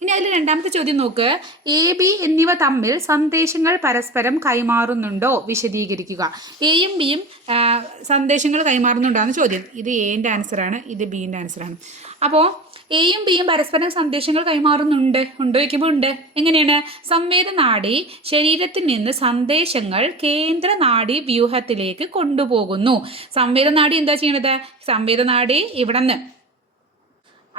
ഇനി അതിൽ രണ്ടാമത്തെ ചോദ്യം നോക്ക്. എ ബി എന്നിവ തമ്മിൽ സന്ദേശങ്ങൾ പരസ്പരം കൈമാറുന്നുണ്ടോ? വിശദീകരിക്കുക. എയും ബിയും സന്ദേശങ്ങൾ കൈമാറുന്നുണ്ടോയെന്ന് ചോദ്യം. ഇത് എന്റെ ആൻസറാണ്, ഇത് ബിന്റെ ആൻസറാണ്. അപ്പോൾ എയും ബിയും പരസ്പരം സന്ദേശങ്ങൾ കൈമാറുന്നുണ്ട്. ഉണ്ടോ ചോദിക്കുമ്പോൾ ഉണ്ട്. എങ്ങനെയാണ്? സംവേദനാഡി ശരീരത്തിൽ നിന്ന് സന്ദേശങ്ങൾ കേന്ദ്ര നാഡി വ്യൂഹത്തിലേക്ക് കൊണ്ടുപോകുന്നു. സംവേദനാഡി എന്താ ചെയ്യണത്? സംവേദനാഡി ഇവിടെ നിന്ന്,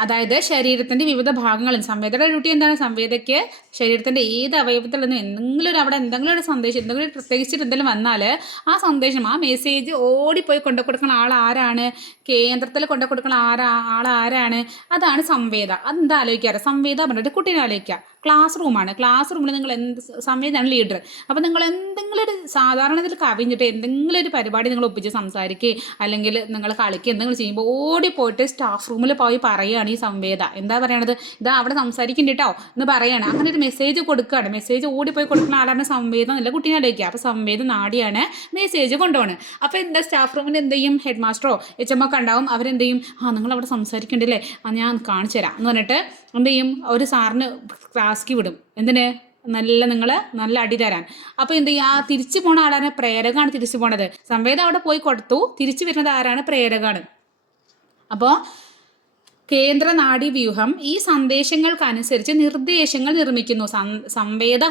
അതായത് ശരീരത്തിൻ്റെ വിവിധ ഭാഗങ്ങളിൽ, സംവേദയുടെ ഡ്യൂട്ടി എന്താണ്? സംവേദയ്ക്ക് ശരീരത്തിൻ്റെ ഏത് അവയവത്തിൽ നിന്ന് എന്തെങ്കിലും ഒരു സന്ദേശം, എന്തെങ്കിലും പ്രത്യേകിച്ചിട്ട് എന്തെങ്കിലും വന്നാൽ ആ സന്ദേശം, ആ മെസ്സേജ് ഓടിപ്പോയി കൊണ്ടുകൊടുക്കുന്ന ആൾ ആരാണ്? കേന്ദ്രത്തിൽ കൊണ്ടുകൊടുക്കുന്ന ആരാണ്? അതാണ് സംവേദ. അതെന്താ ആലോചിക്കാറ്? സംവേദ പറഞ്ഞിട്ട് കുട്ടീനെ ആലോചിക്കുക. ക്ലാസ് റൂമാണ്. ക്ലാസ് റൂമിൽ നിങ്ങൾ സംവേദമാണ് ലീഡർ. അപ്പോൾ നിങ്ങൾ എന്തെങ്കിലും ഒരു സാധാരണത്തിൽ കവിഞ്ഞിട്ട് എന്തെങ്കിലും ഒരു പരിപാടി നിങ്ങൾ ഒപ്പിച്ച് സംസാരിക്കുക, അല്ലെങ്കിൽ നിങ്ങൾ കളിക്കുക, എന്തെങ്കിലും ചെയ്യുമ്പോൾ ഓടിപ്പോയിട്ട് സ്റ്റാഫ് റൂമിൽ പോയി പറയുകയാണ് ഈ സംവേദ. എന്താ പറയണത്? ഇതാ അവിടെ സംസാരിക്കുന്നുണ്ട് കേട്ടോ എന്ന് പറയുകയാണ്. അങ്ങനെ ഒരു മെസ്സേജ് കൊടുക്കുകയാണ്. മെസ്സേജ് ഓടിപ്പോയി കൊടുക്കുന്ന ആളാണ് സംവേദം എന്നുള്ള കുട്ടീനെ ആലോചിക്കുക. അപ്പോൾ സംവേദ നാടിയാണ് മെസ്സേജ് കൊണ്ടുപോകണം. അപ്പോൾ എന്താ സ്റ്റാഫ് റൂമിൽ എന്ത് ചെയ്യും? ഹെഡ് മാസ്റ്ററോ എച്ച് എം ഒക്കെ ഉണ്ടാവും. അവരെന്ത് ചെയ്യും? നിങ്ങൾ അവിടെ സംസാരിക്കണ്ടല്ലേ, ഞാൻ കാണിച്ചു തരാം എന്ന് പറഞ്ഞിട്ട് എന്ത് ചെയ്യും? ഒരു സാറിന് ക്ലാസ്ക്ക് വിടും. എന്തിന്? നല്ല അടി തരാൻ. അപ്പോൾ എന്ത് ചെയ്യും? തിരിച്ചു പോണ ആളാണ് പ്രേരകമാണ്. തിരിച്ചു പോണത് സംവേദം അവിടെ പോയി കൊടുത്തു. തിരിച്ചു വരുന്നത് ആരാണ്? പ്രേരകമാണ്. അപ്പോൾ കേന്ദ്ര നാഡീവ്യൂഹം ഈ സന്ദേശങ്ങൾക്കനുസരിച്ച് നിർദ്ദേശങ്ങൾ നിർമ്മിക്കുന്നു. സംവേദ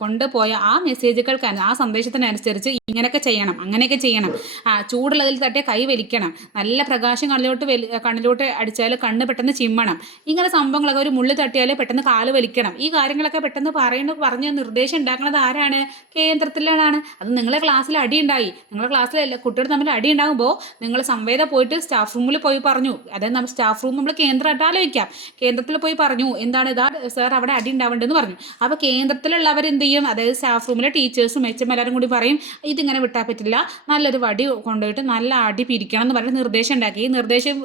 കൊണ്ടുപോയ ആ മെസ്സേജുകൾക്ക്, ആ സന്ദേശത്തിനനുസരിച്ച് ഇങ്ങനെയൊക്കെ ചെയ്യണം, അങ്ങനെയൊക്കെ ചെയ്യണം, ചൂടുള്ളതിൽ തട്ടിയ കൈ വലിക്കണം, നല്ല പ്രകാശം കണ്ണിലോട്ട് അടിച്ചാൽ കണ്ണ് പെട്ടെന്ന് ചിമ്മണം, ഇങ്ങനെ സംഭവങ്ങളൊക്കെ, ഒരു മുള്ളി തട്ടിയാൽ പെട്ടെന്ന് കാല് വലിക്കണം, ഈ കാര്യങ്ങളൊക്കെ പെട്ടെന്ന് പറഞ്ഞ നിർദ്ദേശം ഉണ്ടാക്കുന്നത് ആരാണ്? കേന്ദ്രത്തിലാണ്. അത് നിങ്ങളെ ക്ലാസ്സിൽ അടി ഉണ്ടായി, നിങ്ങളെ ക്ലാസ്സിൽ കുട്ടികൾ തമ്മിൽ അടി ഉണ്ടാകുമ്പോൾ നിങ്ങൾ സംവേദ പോയിട്ട് സ്റ്റാഫ് റൂമിൽ പോയി പറഞ്ഞു. അതായത് നമ്മൾ സ്റ്റാഫ് റൂം നമ്മൾ കേന്ദ്രമായിട്ട് ആലോചിക്കാം. കേന്ദ്രത്തിൽ പോയി പറഞ്ഞു, എന്താണ്, ഇതാ സാർ അവിടെ അടി ഉണ്ടാവേണ്ടെന്ന് പറഞ്ഞു. അപ്പോൾ കേന്ദ്രത്തിലുള്ളവരെന്ത് ചെയ്യും? അതായത് സ്റ്റാഫ് റൂമിലെ ടീച്ചേഴ്സും എച്ച് എം എല്ലാവരും കൂടി പറയും, ഇതിങ്ങനെ വിട്ടാൽ പറ്റില്ല, നല്ലൊരു വടി കൊണ്ടുപോയിട്ട് നല്ല അടി പിരിക്കണം എന്ന് പറഞ്ഞ് നിർദ്ദേശം ഉണ്ടാക്കി. ഈ നിർദ്ദേശം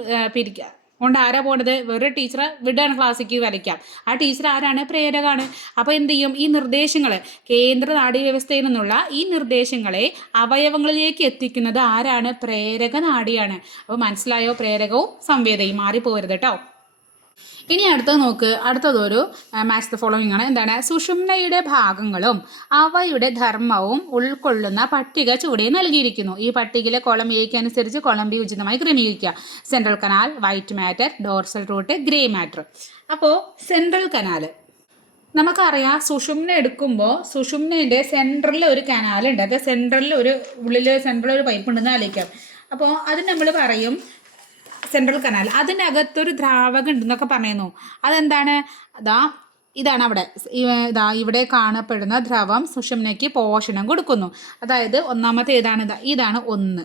കൊണ്ട് ആരാ പോണത്? വേറെ ടീച്ചറെ വിടാണ് ക്ലാസ്സിക്ക് വരയ്ക്കാം. ആ ടീച്ചർ ആരാണ്? പ്രേരകമാണ്. അപ്പോൾ എന്ത് ചെയ്യും? ഈ നിർദ്ദേശങ്ങൾ, കേന്ദ്ര നാഡീവ്യവസ്ഥയിൽ നിന്നുള്ള ഈ നിർദ്ദേശങ്ങളെ അവയവങ്ങളിലേക്ക് എത്തിക്കുന്നത് ആരാണ്? പ്രേരക നാഡിയാണ്. അപ്പോൾ മനസ്സിലായോ? പ്രേരകവും സംവേദയും മാറിപ്പോകരുത് കേട്ടോ. ഇനി അടുത്തത് നോക്ക്. അടുത്തതൊരു മാച്ച് ദ ഫോളോവിംഗ് ആണ്. എന്താണ്? സുഷുമ്നയുടെ ഭാഗങ്ങളും അവയുടെ ധർമ്മവും ഉൾക്കൊള്ളുന്ന പട്ടിക ചുവടെ നൽകിയിരിക്കുന്നു. ഈ പട്ടികയിലെ കോളം എക്ക് അനുസരിച്ച് കോളം ബി ഉചിതമായി ക്രമീകരിക്കുക. Central canal, white matter, dorsal root, grey matter. അപ്പോൾ സെൻട്രൽ കനാൽ നമുക്കറിയാം. സുഷുമ്ന എടുക്കുമ്പോൾ സുഷുമ്നയുടെ സെൻട്രലിൽ ഒരു കനാലുണ്ട്. അത് സെൻട്രലിൽ ഒരു പൈപ്പ് ഉണ്ടെന്ന് ആലോചിക്കാം. അപ്പോൾ അത് നമ്മൾ പറയും സെൻട്രൽ കനാൽ. അതിനകത്തൊരു ദ്രാവകം ഉണ്ടെന്നൊക്കെ പറയുന്നു. അതെന്താണ്? ഇതാണ് അവിടെ ഇവിടെ കാണപ്പെടുന്ന ദ്രവം സുഷുമ്നയ്ക്ക് പോഷണം കൊടുക്കുന്നു. അതായത് ഒന്നാമത്തെ ഇതാണ് ഒന്ന്.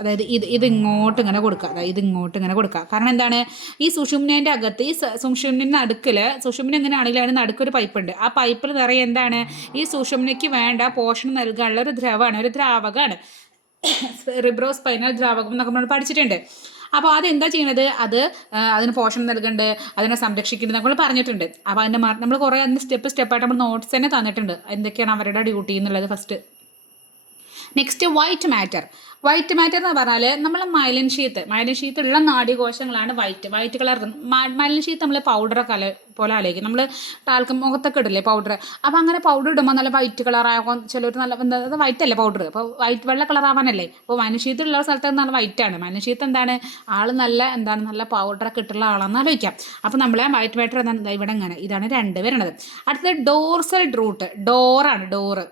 അതായത് ഇത് ഇങ്ങോട്ട് ഇങ്ങനെ കൊടുക്കുക. അതായത് ഇങ്ങോട്ട് ഇങ്ങനെ കൊടുക്കുക. കാരണം എന്താണ്? ഈ സുഷുമ്നേൻ്റെ അകത്ത്, ഈ സുഷുമ്നൻ്റെ നടുക്കിൽ, സുഷുമ്ന എങ്ങനെയാണെങ്കിലും അതിന് നടുക്കൊരു പൈപ്പുണ്ട്. ആ പൈപ്പിൽ നിറയെ എന്താണ്? ഈ സുഷുമ്നയ്ക്ക് വേണ്ട പോഷണം നൽകാനുള്ള ഒരു ദ്രാവകമാണ്. റിബ്രോസ്പൈനൽ ദ്രാവകം എന്നൊക്കെ നമ്മൾ പഠിച്ചിട്ടുണ്ട്. അപ്പോൾ അതെന്താ ചെയ്യണത്? അതിന് പോഷണം നൽകുന്നുണ്ട്, അതിനെ സംരക്ഷിക്കുന്നുണ്ട് നമ്മൾ പറഞ്ഞിട്ടുണ്ട്. അപ്പോൾ അതിൻ്റെ നമ്മൾ കുറേ അതിന് സ്റ്റെപ്പായിട്ട് നമ്മൾ നോട്ട്സ് തന്നെ തന്നിട്ടുണ്ട്, എന്തൊക്കെയാണ് അവരുടെ ഡ്യൂട്ടി എന്നുള്ളത്. ഫസ്റ്റ് നെക്സ്റ്റ് വൈറ്റ് മാറ്റർ എന്ന് പറഞ്ഞാൽ നമ്മൾ മൈലിൻ ഷീത്ത് ഉള്ള നാഡീകോശങ്ങളാണ് വൈറ്റ് കളർ. മൈലിൻ ഷീത്ത് നമ്മൾ പൗഡറൊക്കെ പോലെ ആലോചിക്കും. നമ്മൾ മുഖത്തൊക്കെ ഇടില്ലേ പൗഡർ. അപ്പോൾ അങ്ങനെ പൗഡർ ഇടുമ്പോൾ നല്ല വൈറ്റ് കളറാകും. ചിലർ നല്ല വൈറ്റ് അല്ലേ പൗഡർ, അപ്പോൾ വെള്ള കളറാവാനല്ലേ. അപ്പോൾ മൈലിൻ ഷീത്ത് ഉള്ള സ്ഥലത്ത് നല്ല വൈറ്റാണ്. മൈലിൻ ഷീത്ത് എന്താണ്? ആൾ നല്ല പൗഡറൊക്കെ ഇട്ടുള്ള ആളാണെന്ന് ആലോചിക്കാം. അപ്പോൾ നമ്മളെ വൈറ്റ് മാറ്റർ എന്താണ്? ഇവിടെ ഇങ്ങനെ, ഇതാണ് 2 വരുന്നത്. അടുത്തത് ഡോർസൽ റൂട്ട്, ഡോറാണ്.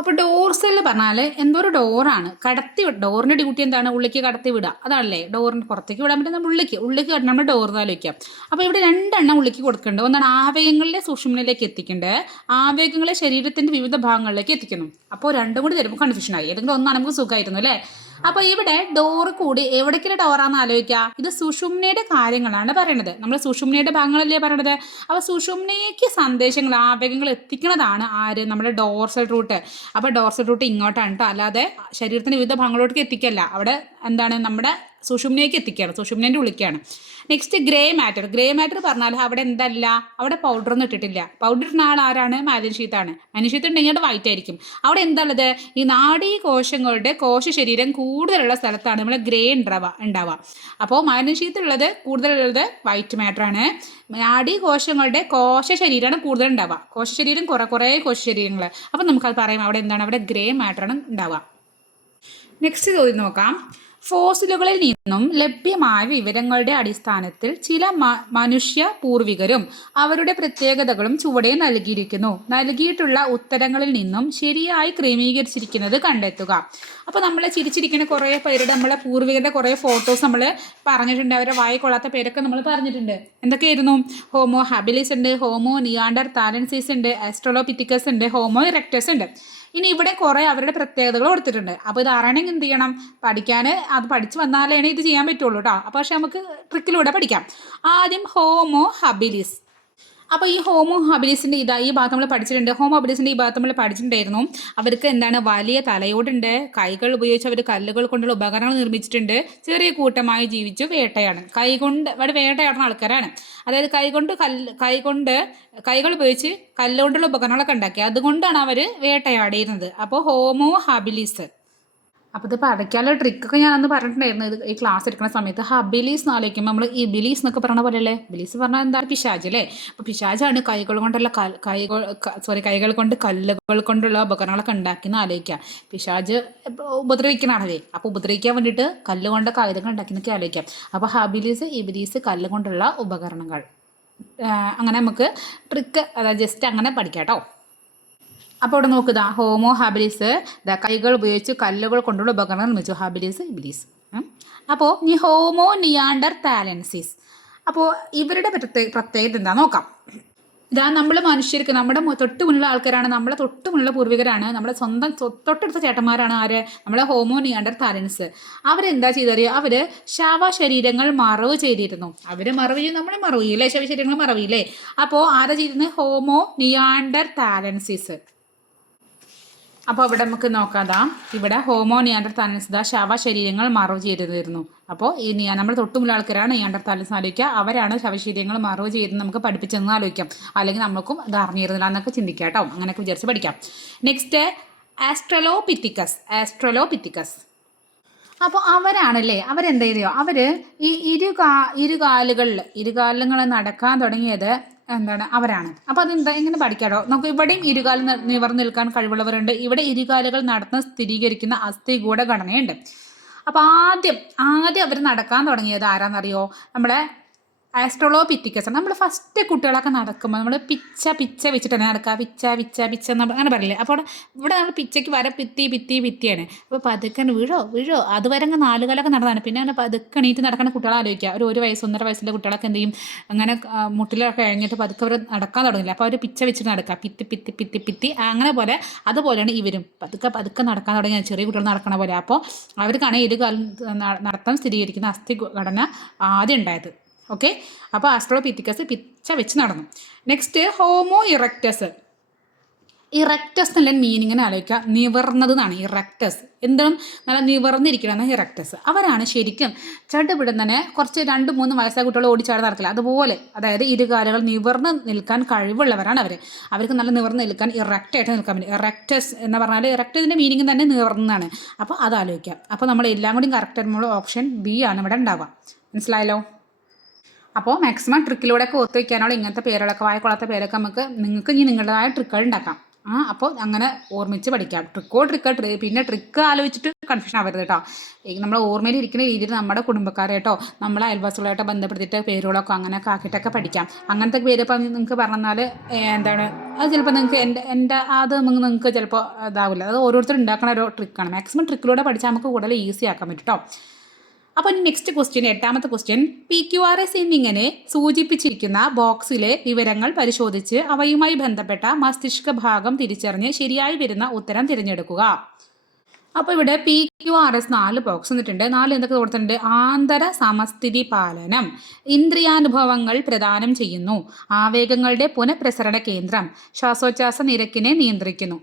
അപ്പോൾ ഡോർസൽ പറഞ്ഞാൽ എന്തോ ഒരു ഡോറാണ്, കടത്തി ഡോറിൻ്റെ ഡ്യൂട്ടി എന്താണ്, ഉള്ളിലേക്ക് കടത്തി വിടുക, അതാണല്ലേ ഡോറിന് പുറത്തേക്ക് വിടാൻ പറ്റുന്ന ഉള്ളിലേക്ക് കടണം, നമ്മൾ ഡോർ ആലോചിക്കാം. അപ്പോൾ ഇവിടെ രണ്ടെണ്ണം ഉള്ളിലേക്ക് കൊടുക്കേണ്ടത്. ഒന്നാണ് ആവേഗങ്ങളിലെ സുഷുമ്നയിലേക്ക് എത്തിക്കേണ്ടത്, ആവേഗങ്ങളെ ശരീരത്തിൻ്റെ വിവിധ ഭാഗങ്ങളിലേക്ക് എത്തിക്കുന്നു. അപ്പോൾ രണ്ടും കൂടി തരുമ്പോൾ കൺഫ്യൂഷനായി, ഏതെങ്കിലും ഒന്നാണ് നമുക്ക് സുഖമായിരുന്നു അല്ലേ. അപ്പോൾ ഇവിടെ ഡോറ് കൂടി എവിടേക്കുള്ള ഡോറാന്ന് ആലോചിക്കുക. ഇത് സുഷുമ്നയുടെ കാര്യങ്ങളാണ് പറയണത്, നമ്മൾ സുഷുമ്നയുടെ ഭാഗങ്ങളല്ലേ പറയണത്. അപ്പോൾ സുഷുമ്നയ്ക്ക് സന്ദേശങ്ങൾ, ആവേഗങ്ങൾ എത്തിക്കുന്നതാണ് ആര്, നമ്മുടെ ഡോർസൽ റൂട്ട്. അപ്പോൾ ഡോർസൽ റൂട്ട് ഇങ്ങോട്ടാണ് കേട്ടോ, അല്ലാതെ ശരീരത്തിൻ്റെ വിവിധ ഭാഗങ്ങളിലേക്ക് എത്തിക്കല്ല. അവിടെ എന്താണ്, നമ്മുടെ സുഷുമ്നയ്ക്ക് എത്തിക്കുകയാണ്, സുഷുമ്നേൻ്റെ ഉള്ളിലേക്കാണ്. Next grey matter. Grey matter പറഞ്ഞാൽ അവിടെ എന്തല്ല, അവിടെ പൗഡറൊന്നും ഇട്ടിട്ടില്ല. പൗഡർ ഇടുന്ന ആൾ ആരാണ്, മാലിന്യശീത്താണ്. മാലിന്യശീത്ത് ഉണ്ടെങ്കിൽ അവിടെ വൈറ്റ് ആയിരിക്കും. അവിടെ എന്താണുള്ളത്, ഈ നാഡീ കോശങ്ങളുടെ കോശ ശരീരം കൂടുതലുള്ള സ്ഥലത്താണ് നമ്മൾ ഗ്രേ ഉണ്ടാവുക. അപ്പോൾ മാലിന്യശീത്തുള്ളത് കൂടുതലുള്ളത് വൈറ്റ് മാറ്ററാണ്. നാഡീ കോശങ്ങളുടെ കോശ ശരീരമാണ് കൂടുതൽ ഉണ്ടാവുക. കോശ ശരീരം കുറേ കോശ ശരീരങ്ങൾ. അപ്പോൾ നമുക്കത് പറയാം, അവിടെ എന്താണ്, അവിടെ ഗ്രേ മാറ്ററാണ് ഉണ്ടാവുക. നെക്സ്റ്റ് ചോദ്യം നോക്കാം. ഫോസിലുകളിൽ നിന്നും ലഭ്യമായ വിവരങ്ങളുടെ അടിസ്ഥാനത്തിൽ ചില മനുഷ്യ പൂർവികരും അവരുടെ പ്രത്യേകതകളും ചുവടെ നൽകിയിരിക്കുന്നു. നൽകിയിട്ടുള്ള ഉത്തരങ്ങളിൽ നിന്നും ശരിയായി ക്രമീകരിച്ചിരിക്കുന്നത് കണ്ടെത്തുക. അപ്പോൾ നമ്മൾ ചിരിച്ചിരിക്കുന്ന കുറേ പേരുടെ, നമ്മളെ പൂർവികരുടെ കുറേ ഫോട്ടോസ് നമ്മൾ പറഞ്ഞിട്ടുണ്ട്. അവരെ വായിക്കൊള്ളാത്ത പേരൊക്കെ നമ്മൾ പറഞ്ഞിട്ടുണ്ട്. എന്തൊക്കെയായിരുന്നു, ഹോമോ ഹാബിലിസ് ഉണ്ട്, ഹോമോ നിയാണ്ടർ താലൻസിസ് ഉണ്ട്, ആസ്ട്രലോപിത്തിക്കസ് ഉണ്ട്, ഹോമോ ഇറക്ടസ് ഉണ്ട്. ഇനി ഇവിടെ കുറേ അവരുടെ പ്രത്യേകതകൾ കൊടുത്തിട്ടുണ്ട്. അപ്പോൾ ഇത് അറിയണമെങ്കിൽ എന്ത് ചെയ്യണം, പഠിക്കാൻ, അത് പഠിച്ച് വന്നാലേ ഇത് ചെയ്യാൻ പറ്റുള്ളൂ കേട്ടോ. അപ്പോൾ പക്ഷെ നമുക്ക് ട്രിക്കിലൂടെ പഠിക്കാം. ആദ്യം ഹോമോ ഹബിലിസ്. അപ്പോൾ ഈ ഹോമോ ഹബിലിസിൻ്റെ ഈ ഭാഗത്ത് നമ്മൾ പഠിച്ചിട്ടുണ്ട്. ഹോമോ ഹബിലിസിൻ്റെ ഈ ഭാഗത്ത് നമ്മൾ പഠിച്ചിട്ടുണ്ടായിരുന്നു. അവർക്ക് എന്താണ്, വലിയ തലയോടുണ്ട്, കൈകൾ ഉപയോഗിച്ച് അവർ കല്ലുകൾ കൊണ്ടുള്ള ഉപകരണങ്ങൾ നിർമ്മിച്ചിട്ടുണ്ട്, ചെറിയ കൂട്ടമായി ജീവിച്ചു വേട്ടയാണ്. ഇവിടെ വേട്ടയാടുന്ന ആൾക്കാരാണ്. അതായത് കൈകൾ ഉപയോഗിച്ച് കല്ലുകൊണ്ടുള്ള ഉപകരണങ്ങളൊക്കെ ഉണ്ടാക്കി, അതുകൊണ്ടാണ് അവർ വേട്ടയാടിയിരുന്നത്. അപ്പോൾ ഹോമോ ഹബിലിസ്. അപ്പോൾ ഇത് പഠിക്കാനുള്ള ട്രിക്കൊക്കെ ഞാനന്ന് പറഞ്ഞിട്ടുണ്ടായിരുന്നു ഇത് ഈ ക്ലാസ് എടുക്കുന്ന സമയത്ത്. ഹബിലീസ് എന്ന് ആലോചിക്കുമ്പോൾ നമ്മൾ ഈ ബിലീസ് എന്നൊക്കെ പറഞ്ഞ പോലെ അല്ലേ. ബിലീസ് പറഞ്ഞാൽ എന്താണ്, പിശാജ് അല്ലേ. അപ്പോൾ പിശാജാണ് കൈകൾ കൊണ്ട് കല്ലുകൾ കൊണ്ടുള്ള ഉപകരണങ്ങളൊക്കെ ഉണ്ടാക്കിയെന്ന് ആലോചിക്കുക. പിശാജ് ഉപദ്രവിക്കണാണല്ലേ, അപ്പോൾ ഉപദ്രവിക്കാൻ വേണ്ടിയിട്ട് കല്ലുകൊണ്ട് ആയുധങ്ങൾ ഉണ്ടാക്കിയെന്നൊക്കെ ആലോചിക്കാം. അപ്പോൾ ഹബിലീസ്, ഇബിലീസ്, കല്ലുകൊണ്ടുള്ള ഉപകരണങ്ങൾ. അങ്ങനെ നമുക്ക് ട്രിക്ക് അതായത് ജസ്റ്റ് അങ്ങനെ പഠിക്കാം കേട്ടോ. അപ്പോൾ ഇവിടെ നോക്കുക, ഹോമോ ഹാബിലിസ് കൈകൾ ഉപയോഗിച്ച് കല്ലുകൾ കൊണ്ടുള്ള ഉപകരണങ്ങൾ നിർമ്മിച്ചു, ഹാബിലിസ് ഇബിലിസ്. അപ്പോൾ ഈ ഹോമോ നിയാണ്ടർ താലൻസിസ്. അപ്പോൾ ഇവരുടെ പ്രത്യേകത എന്താ നോക്കാം. ഇതാ നമ്മൾ മനുഷ്യർക്ക്, നമ്മുടെ തൊട്ട് മുന്നിലുള്ള ആൾക്കാരാണ്, നമ്മളെ തൊട്ട് മുന്നിലുള്ള പൂർവികരാണ്, നമ്മുടെ സ്വന്തം തൊട്ടടുത്ത ചേട്ടന്മാരാണ് ആര്, നമ്മളെ ഹോമോ നിയാണ്ടർ താലൻസ്. അവരെന്താ ചെയ്തറിയോ, അവർ ശവശരീരങ്ങൾ മറവ് ചെയ്തിരുന്നു. അവർ മറവ് ചെയ്യും, നമ്മൾ മറവ് ചെയ്യില്ലേ, ശവശരീരങ്ങൾ മറവ് ചെയ്യില്ലേ. അപ്പോൾ ആരാ ചെയ്തിരുന്നത്, ഹോമോ നിയാണ്ടർ താലൻസിസ്. അപ്പോൾ ഇവിടെ നമുക്ക് നോക്കാതാ, ഇവിടെ ഹോമോ നിയാണ്ടർ താലൻസ് ശവശരീരങ്ങൾ മറവ് ചെയ്തിരുന്നു. അപ്പോൾ ഈ നമ്മൾ തൊട്ടുമുള്ള ആൾക്കാരാണ് നിയാണ്ടർ താലൻസ് ആലോചിക്കുക, അവരാണ് ശവശരീരങ്ങൾ മറവ് ചെയ്ത് നമുക്ക് പഠിപ്പിച്ചെന്ന് ആലോചിക്കാം. അല്ലെങ്കിൽ നമുക്കും അത് അറിഞ്ഞിരുന്നില്ല എന്നൊക്കെ ചിന്തിക്കാം കേട്ടോ, അങ്ങനെയൊക്കെ വിചാരിച്ച് പഠിക്കാം. നെക്സ്റ്റ് ആസ്ട്രലോപിത്തിക്കസ്. അപ്പോൾ അവരാണല്ലേ, അവരെന്താ ചെയ്യോ, അവർ ഈ ഇരുകാലുകൾ നടക്കാൻ തുടങ്ങിയത് എന്താണ്, അവരാണ്. അപ്പോൾ അതെന്താ, എങ്ങനെ പഠിക്കാമോ നമുക്ക്. ഇവിടെയും ഇരുകാലം നിവർന്നു നിൽക്കാൻ കഴിവുള്ളവരുണ്ട്, ഇവിടെ ഇരുകാലുകൾ നടത്തുന്ന സ്ഥിരീകരിക്കുന്ന അസ്ഥികൂട ഘടനയുണ്ട്. അപ്പോൾ ആദ്യം അവർ നടക്കാൻ തുടങ്ങിയത് ആരാന്നറിയോ, നമ്മളെ ആസ്ട്രലോപിത്തിക്കസ്. നമ്മൾ ഫസ്റ്റ് കുട്ടികളൊക്കെ നടക്കുമ്പോൾ നമ്മൾ പിച്ച വെച്ചിട്ട് തന്നെ നടക്കുക, പിച്ച നമ്മൾ അങ്ങനെ പറയില്ലേ. അപ്പോൾ ഇവിടെ നമ്മൾ പിച്ചയ്ക്ക് വരെ പിത്തിയാണ്. അപ്പോൾ പതുക്കെ വീഴോ അതുവരെ അങ്ങ് 4 കാലൊക്കെ നടന്നതാണ്. പിന്നെ അങ്ങനെ പതുക്കെ എണീറ്റ് നടക്കുന്ന കുട്ടികളെ ആലോചിക്കുക. ഒരു വയസ്സ് 1.5 വയസ്സിലെ കുട്ടികളൊക്കെ എന്ത് ചെയ്യും, അങ്ങനെ മുട്ടിലൊക്കെ കഴിഞ്ഞിട്ട് പതുക്കെ അവർ നടക്കാൻ തുടങ്ങില്ല. അപ്പോൾ അവർ പിച്ച വെച്ചിട്ട് നടക്കുക, പിത്തി അങ്ങനെ പോലെ. അതുപോലെയാണ് ഇവരും പതുക്കെ നടക്കാൻ തുടങ്ങിയ ചെറിയ കുട്ടികൾ നടക്കണ പോലെ. അപ്പോൾ അവർക്കാണ് ഇരുകാലം നടത്താൻ സ്ഥിരീകരിക്കുന്ന അസ്ഥി ഘടന ആദ്യം ഉണ്ടായത്. ഓക്കെ, അപ്പോൾ ആസ്ട്രലോപിത്തിക്കസ് പിച്ച വെച്ച് നടന്നു. Next homo erectus. എന്നുള്ള മീനിങ്ങിനെ ആലോചിക്കുക, നിവർന്നതെന്നാണ് ഇറക്ടസ്. എന്താണ്, നല്ല നിവർന്നിരിക്കണമെന്ന് ഇറക്ടസ്. അവരാണ് ശരിക്കും ചടുപിടുന്നതിനെ കുറച്ച് 2-3 വയസ്സായ കുട്ടികൾ ഓടിച്ചാടി നടക്കില്ല, അതുപോലെ. അതായത് ഇരുകാലുകൾ നിവർന്ന് നിൽക്കാൻ കഴിവുള്ളവരാണ് അവർ. അവർക്ക് നല്ല നിവർന്ന് നിൽക്കാൻ ഇറക്റ്റായിട്ട് നിൽക്കാൻ പറ്റും. ഇറക്ടസ് എന്ന് പറഞ്ഞാൽ ഇറക്റ്റസിൻ്റെ മീനിങ് തന്നെ നിവർന്നതാണ്. അപ്പോൾ അത് ആലോചിക്കാം. അപ്പോൾ നമ്മൾ എല്ലാം കൂടി കറക്റ്റ് ആയിട്ടുള്ള ഓപ്ഷൻ ബി ആണ് ഇവിടെ ഉണ്ടാവുക. മനസ്സിലായല്ലോ. അപ്പോൾ മാക്സിമം ട്രിക്കിലൂടെയൊക്കെ ഒത്തു വയ്ക്കാനുള്ള ഇങ്ങനത്തെ പേരുകളൊക്കെ, വായിക്കൊള്ളാത്ത പേരൊക്കെ നിങ്ങൾക്ക് ഇനി നിങ്ങളുടേതായ ട്രിക്കുകൾ ഉണ്ടാക്കാം. അപ്പോൾ അങ്ങനെ ഓർമ്മിച്ച് പഠിക്കാം. പിന്നെ ട്രിക്ക് ആലോചിച്ചിട്ട് കൺഫ്യൂഷൻ ആവരുത് കേട്ടോ. നമ്മൾ ഓർമ്മയിൽ ഇരിക്കുന്ന രീതിയിൽ നമ്മുടെ കുടുംബക്കാരായിട്ടോ നമ്മളെ അയൽവാസികളായിട്ടോ ബന്ധപ്പെടുത്തിയിട്ട് പേരുകളൊക്കെ അങ്ങനെയൊക്കെ ആക്കിയിട്ടൊക്കെ പഠിക്കാം. അങ്ങനത്തെ പേര് ഇപ്പം നിങ്ങൾക്ക് പറഞ്ഞാൽ എന്താണ് അത് ചിലപ്പോൾ നിങ്ങൾക്ക് എൻ്റെ അത് നിങ്ങൾക്ക് ചിലപ്പോൾ ഇതാവില്ല. അത് ഓരോരുത്തർ ഉണ്ടാക്കുന്ന ഒരു ട്രിക്കാണ്. മാക്സിമം ട്രിക്കിലൂടെ പഠിച്ചാൽ നമുക്ക് കൂടുതൽ ഈസി ആക്കാൻ പറ്റും കേട്ടോ. അപ്പോൾ നെക്സ്റ്റ് ക്വസ്റ്റ്യൻ, 8ാമത്തെ ക്വസ്റ്റ്യൻ, PQRS എന്നിങ്ങനെ സൂചിപ്പിച്ചിരിക്കുന്ന ബോക്സിലെ വിവരങ്ങൾ പരിശോധിച്ച് അവയുമായി ബന്ധപ്പെട്ട മസ്തിഷ്ക ഭാഗം തിരിച്ചറിഞ്ഞ് ശരിയായി വരുന്ന ഉത്തരം തിരഞ്ഞെടുക്കുക. അപ്പോൾ ഇവിടെ PQRS 4 ബോക്സ് തന്നിട്ടുണ്ട്. 4 എന്തൊക്കെ കൊടുത്തിട്ടുണ്ട്? ആന്തര സമസ്ഥിതി പാലനം, ഇന്ദ്രിയാനുഭവങ്ങൾ പ്രദാനം ചെയ്യുന്നു, ആവേഗങ്ങളുടെ പുനഃപ്രസരണ കേന്ദ്രം, ശ്വാസോച്ഛ്വാസ നിരക്കിനെ നിയന്ത്രിക്കുന്നു.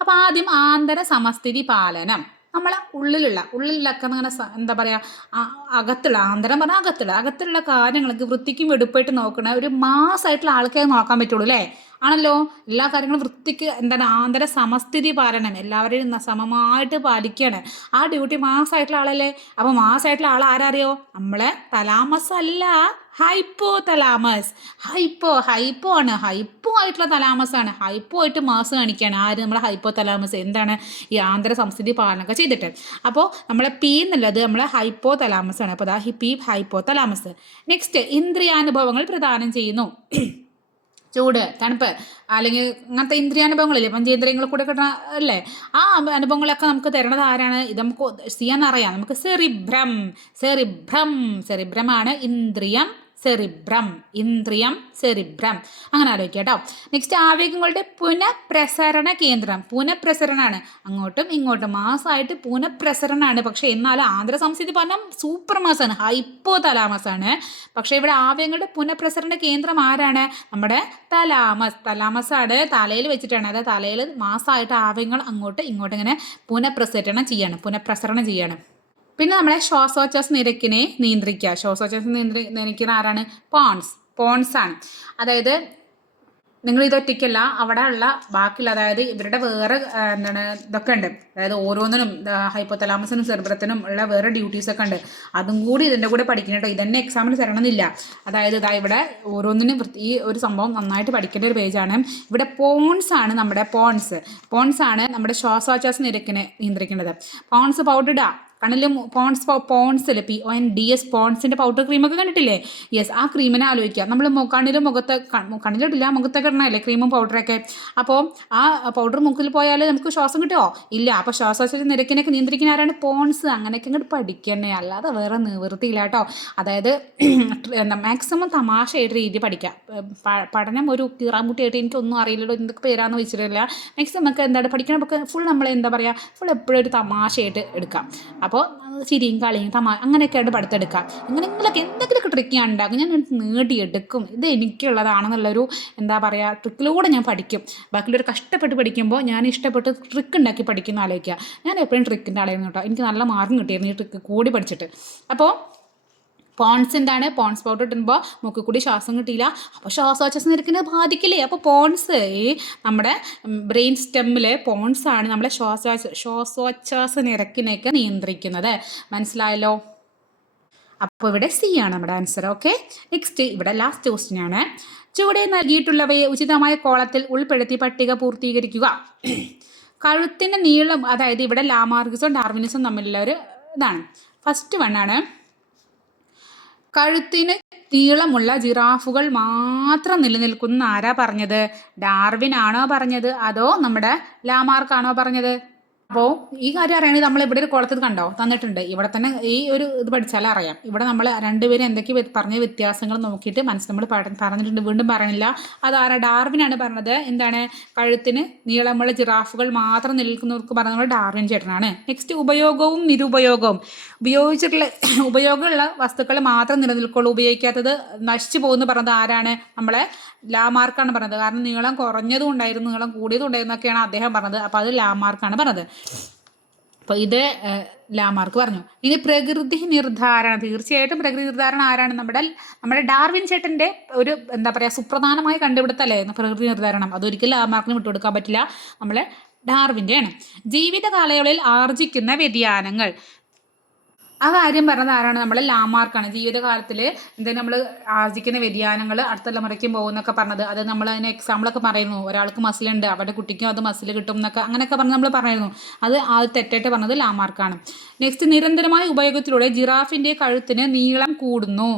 അപ്പോൾ ആദ്യം ആന്തര സമസ്ഥിതി പാലനം. നമ്മളെ ഉള്ളിലൊക്കെ അങ്ങനെ എന്താ പറയുക, ആന്തരം പറഞ്ഞാൽ അകത്തുള്ള കാര്യങ്ങൾക്ക് വൃത്തിക്കും വെടുപ്പായിട്ട് നോക്കണ ഒരു മാസമായിട്ടുള്ള ആൾക്കേ നോക്കാൻ പറ്റുള്ളൂ അല്ലേ? ആണല്ലോ. എല്ലാ കാര്യങ്ങളും വൃത്തിക്ക് എന്താണ് ആന്തര സമസ്ഥിതി പാലനം, എല്ലാവരെയും സമമായിട്ട് പാലിക്കുകയാണ്. ആ ഡ്യൂട്ടി മാസമായിട്ടുള്ള ആളല്ലേ. അപ്പോൾ മാസമായിട്ടുള്ള ആൾ ആരറിയോ? നമ്മളെ തലാമസ് അല്ല, ഹൈപ്പോ തലാമസ്. ഹൈപ്പോ ആണ്, ഹൈപ്പോ ആയിട്ടുള്ള തലാമസ് ആണ്. ഹൈപ്പോ ആയിട്ട് മാസ് കാണിക്കുകയാണ് ആര്? നമ്മളെ ഹൈപ്പോ തലാമസ്. എന്താണ്? ഈ ആന്തര സംസ്ഥിതി പാലനമൊക്കെ ചെയ്തിട്ട്. അപ്പോൾ നമ്മളെ പി എന്നുള്ളത് നമ്മളെ ഹൈപ്പോ തലാമസ് ആണ്. അപ്പോൾ അതാ ഹൈപ്പോ തലാമസ്. നെക്സ്റ്റ്, ഇന്ദ്രിയാനുഭവങ്ങൾ പ്രദാനം ചെയ്യുന്നു. ചൂട്, തണുപ്പ്, അല്ലെങ്കിൽ അങ്ങനത്തെ ഇന്ദ്രിയാനുഭവങ്ങളില്ലേ, പഞ്ചേന്ദ്രിയങ്ങൾ കൂടെ കിട്ടണ അല്ലേ, ആ അനുഭവങ്ങളൊക്കെ നമുക്ക് തരണത് ആരാണ്? ഇത് നമുക്ക് ചെയ്യാനറിയാം. നമുക്ക് സെറിബ്രമാണ് ഇന്ദ്രിയം സെറിബ്രം അങ്ങനെ ആലോചിക്കുക കേട്ടോ. നെക്സ്റ്റ്, ആവേഗങ്ങളുടെ പുനഃപ്രസരണ കേന്ദ്രം. പുനഃപ്രസരണമാണ്, അങ്ങോട്ടും ഇങ്ങോട്ടും മാസമായിട്ട് പുനഃപ്രസരണമാണ്. പക്ഷെ എന്നാലും ആന്തര സംസ്ഥിതി പറഞ്ഞാൽ സൂപ്പർ മാസാണ്, ഹൈപ്പോ തലാമസാണ്. പക്ഷെ ഇവിടെ ആവേഗങ്ങളുടെ പുനഃപ്രസരണ കേന്ദ്രം ആരാണ്? നമ്മുടെ തലാമസാണ്. തലയിൽ വെച്ചിട്ടാണ്. അതായത് തലയിൽ മാസമായിട്ട് ആവേഗങ്ങൾ അങ്ങോട്ടും ഇങ്ങോട്ടും ഇങ്ങനെ പുനഃപ്രസരണം ചെയ്യാണ്. പിന്നെ നമ്മളെ ശ്വാസോച്ഛ്വാസ നിരക്കിനെ നിയന്ത്രിക്കുക. ശ്വാസോച്ഛ്വാസം നിയന്ത്രിക്കുന്ന ആരാണ്? പോൺസാണ്. അതായത് നിങ്ങൾ ഇതൊറ്റയ്ക്കല്ല, അവിടെ ഉള്ള ബാക്കിയുള്ള, അതായത് ഇവരുടെ വേറെ ഇതൊക്കെ ഉണ്ട്. അതായത് ഓരോന്നിനും ഹൈപ്പോതലാമസിനും സെറിബ്രത്തിനും ഉള്ള വേറെ ഡ്യൂട്ടീസൊക്കെ ഉണ്ട്. അതും കൂടി ഇതിൻ്റെ കൂടെ പഠിക്കണം കേട്ടോ. ഇതന്നെ എക്സാമിന് തരണമെന്നില്ല. അതായത് ഇവിടെ ഓരോന്നിനും ഈ ഒരു സംഭവം നന്നായിട്ട് പഠിക്കേണ്ട ഒരു പേജാണ്. ഇവിടെ പോൺസാണ് നമ്മുടെ ശ്വാസോച്ഛ്വാസ നിരക്കിനെ നിയന്ത്രിക്കേണ്ടത്. പോൺസ് പൗഡർ ഇടുക. കണ്ണിൽ പോൺസിൽ PONDS പോൺസിൻ്റെ പൗഡർ ക്രീമൊക്കെ കണ്ടിട്ടില്ലേ? യെസ്, ആ ക്രീമിനെ ആലോചിക്കുക. നമ്മൾ കണ്ണിലിട്ടില്ല, മുഖത്തൊക്കെ ഇടണമല്ലേ ക്രീമും പൗഡറൊക്കെ. അപ്പോൾ ആ പൗഡർ മുക്കിൽ പോയാൽ നമുക്ക് ശ്വാസം കിട്ടുമോ? ഇല്ല. അപ്പോൾ ശ്വാസോച്ഛ്വാസ നിരക്കിനൊക്കെ നിയന്ത്രിക്കുന്ന ആരാണ്? പോൺസ്. അങ്ങനെയൊക്കെ ഇങ്ങോട്ട് പഠിക്കണേ, അല്ലാതെ വേറെ നിവൃത്തിയില്ല കേട്ടോ. അതായത് മാക്സിമം തമാശയായിട്ട് രീതി പഠിക്കുക. പഠനം ഒരു കീറാമുട്ടിയായിട്ട് എനിക്കൊന്നും അറിയില്ലല്ലോ, എന്തൊക്കെ പേരാന്ന് വെച്ചിട്ടില്ല. മാക്സിമം നമുക്ക് എന്താണ് പഠിക്കണമൊക്കെ ഫുൾ നമ്മൾ ഫുൾ എപ്പോഴും ഒരു തമാശയായിട്ട് എടുക്കാം. അപ്പോൾ ചിരിയും കളിയും അങ്ങനെയൊക്കെയായിട്ട് പഠിത്തെടുക്കാം. എന്തെങ്കിലുമൊക്കെ ട്രിക്ക് ഞാൻ ഉണ്ടാക്കും, ഞാൻ നേടിയെടുക്കും. ഇത് എനിക്കുള്ളതാണെന്നുള്ളൊരു ട്രിക്കിലൂടെ ഞാൻ പഠിക്കും. ബാക്കിയുള്ളവർ കഷ്ടപ്പെട്ട് പഠിക്കുമ്പോൾ ഞാൻ ഇഷ്ടപ്പെട്ട് ട്രിക്ക് ഉണ്ടാക്കി പഠിക്കുന്ന ആലോചിക്കുക. ഞാൻ എപ്പോഴും ട്രിക്കിൻ്റെ ആളായിരുന്നു കേട്ടോ. എനിക്ക് നല്ല മാർക്കും കിട്ടിയിരുന്നു ഈ ട്രിക്ക് കൂടി പഠിച്ചിട്ട്. അപ്പോൾ പോൺസ് പൗഡർ ഇടുമ്പോൾ മൂക്കിൽ കൂടി ശ്വാസം കിട്ടിയില്ല, അപ്പോൾ ശ്വാസോച്ഛ്വാസ നിരക്കിനെ ബാധിക്കില്ലേ? അപ്പോൾ പോൺസ് നമ്മുടെ ബ്രെയിൻ സ്റ്റെമ്മിൽ പോൺസാണ് നമ്മളെ ശ്വാസോച്ഛ്വാസ നിരക്കിനെയൊക്കെ നിയന്ത്രിക്കുന്നത്. മനസ്സിലായല്ലോ? അപ്പോൾ ഇവിടെ C ആണ് നമ്മുടെ ആൻസർ. ഓക്കെ, നെക്സ്റ്റ് ഇവിടെ ലാസ്റ്റ് ക്വസ്റ്റ്യൻ ആണ്. ചുവടെ നൽകിയിട്ടുള്ളവയെ ഉചിതമായ കോളത്തിൽ ഉൾപ്പെടുത്തി പട്ടിക പൂർത്തീകരിക്കുക. കഴുത്തിൻ്റെ നീളം, അതായത് ഇവിടെ ലാമാർക്കിസും ഡാർവിനിസും തമ്മിലുള്ള ഒരു ഇതാണ്. ഫസ്റ്റ് വണ്ണാണ്, കഴുത്തിന് നീളമുള്ള ജിറാഫുകൾ മാത്രം നിലനിൽക്കുന്ന ആരാ പറഞ്ഞത്? ഡാർവിൻ ആണോ പറഞ്ഞത്, അതോ നമ്മുടെ ലാമാർക്കാണോ പറഞ്ഞത്? അപ്പോൾ ഈ കാര്യം അറിയണമെങ്കിൽ നമ്മൾ ഇവിടെ ഒരു കുളത്തിൽ കണ്ടോ തന്നിട്ടുണ്ട്. ഇവിടെ തന്നെ ഈ ഒരു ഇത് പഠിച്ചാൽ അറിയാം. ഇവിടെ നമ്മൾ രണ്ടുപേരും എന്തൊക്കെ പറഞ്ഞ വ്യത്യാസങ്ങൾ നോക്കിയിട്ട് നമ്മൾ പറഞ്ഞിട്ടുണ്ട്, വീണ്ടും പറയണില്ല. അതാരാ? ഡാർവിനാണ് പറഞ്ഞത്. എന്താണ്? കഴുത്തിന് നീളമുള്ള ജിറാഫുകൾ മാത്രം നിലനിൽക്കുന്നവർക്ക് പറഞ്ഞത് ഡാർവിൻ ചേട്ടനാണ്. നെക്സ്റ്റ്, ഉപയോഗവും നിരുപയോഗവും. ഉപയോഗമുള്ള വസ്തുക്കൾ മാത്രം നിലനിൽക്കുള്ളൂ, ഉപയോഗിക്കാത്തത് നശിച്ചു പോകുന്നു പറഞ്ഞത് ആരാണ്? നമ്മളെ ലാമാർക്കാണ് പറഞ്ഞത്. കാരണം നീളം കുറഞ്ഞതും ഉണ്ടായിരുന്നു, നീളം കൂടിയതും ഉണ്ടായിരുന്നൊക്കെയാണ് അദ്ദേഹം പറഞ്ഞത്. അപ്പോൾ അത് ലാമാർക്കാണ് പറഞ്ഞത്. അപ്പോൾ ഇത് ലാമാർക്ക് പറഞ്ഞു. ഇനി പ്രകൃതി നിർദ്ധാരണം. തീർച്ചയായിട്ടും പ്രകൃതി നിർദ്ധാരണം ആരാണ്? നമ്മുടെ ഡാർവിൻ ചേട്ടൻ്റെ ഒരു സുപ്രധാനമായ കണ്ടുപിടുത്തല്ലേ പ്രകൃതി നിർദ്ധാരണം. അതൊരിക്കലും ലാമാർക്കിന് വിട്ടുകൊടുക്കാൻ പറ്റില്ല, നമ്മളെ ഡാർവിൻ്റെയാണ്. ജീവിത കാലയളവിൽ ആർജിക്കുന്ന വ്യതിയാനങ്ങൾ. ആ കാര്യം പറഞ്ഞത് ആരാണ്? നമ്മളെ ലാമാർക്കാണ്. ജീവിതകാലത്തിൽ എന്തെങ്കിലും നമ്മൾ ആർജിക്കുന്ന വ്യതിയാനങ്ങൾ അടുത്ത തലമുറയ്ക്കും പോകുന്നൊക്കെ പറഞ്ഞത്. അത് നമ്മൾ അതിന് എക്സാമ്പിളൊക്കെ പറയുന്നു. ഒരാൾക്ക് മസിലുണ്ട്, അവരുടെ കുട്ടിക്കും അത് മസിൽ കിട്ടും എന്നൊക്കെ അങ്ങനെയൊക്കെ പറഞ്ഞ് നമ്മൾ പറയുന്നു. അത് തെറ്റായിട്ട് പറഞ്ഞത് ലാമാർക്കാണ്. നെക്സ്റ്റ്, നിരന്തരമായ ഉപയോഗത്തിലൂടെ ജിറാഫിൻ്റെ കഴുത്തിന് നീളം കൂടുന്നു.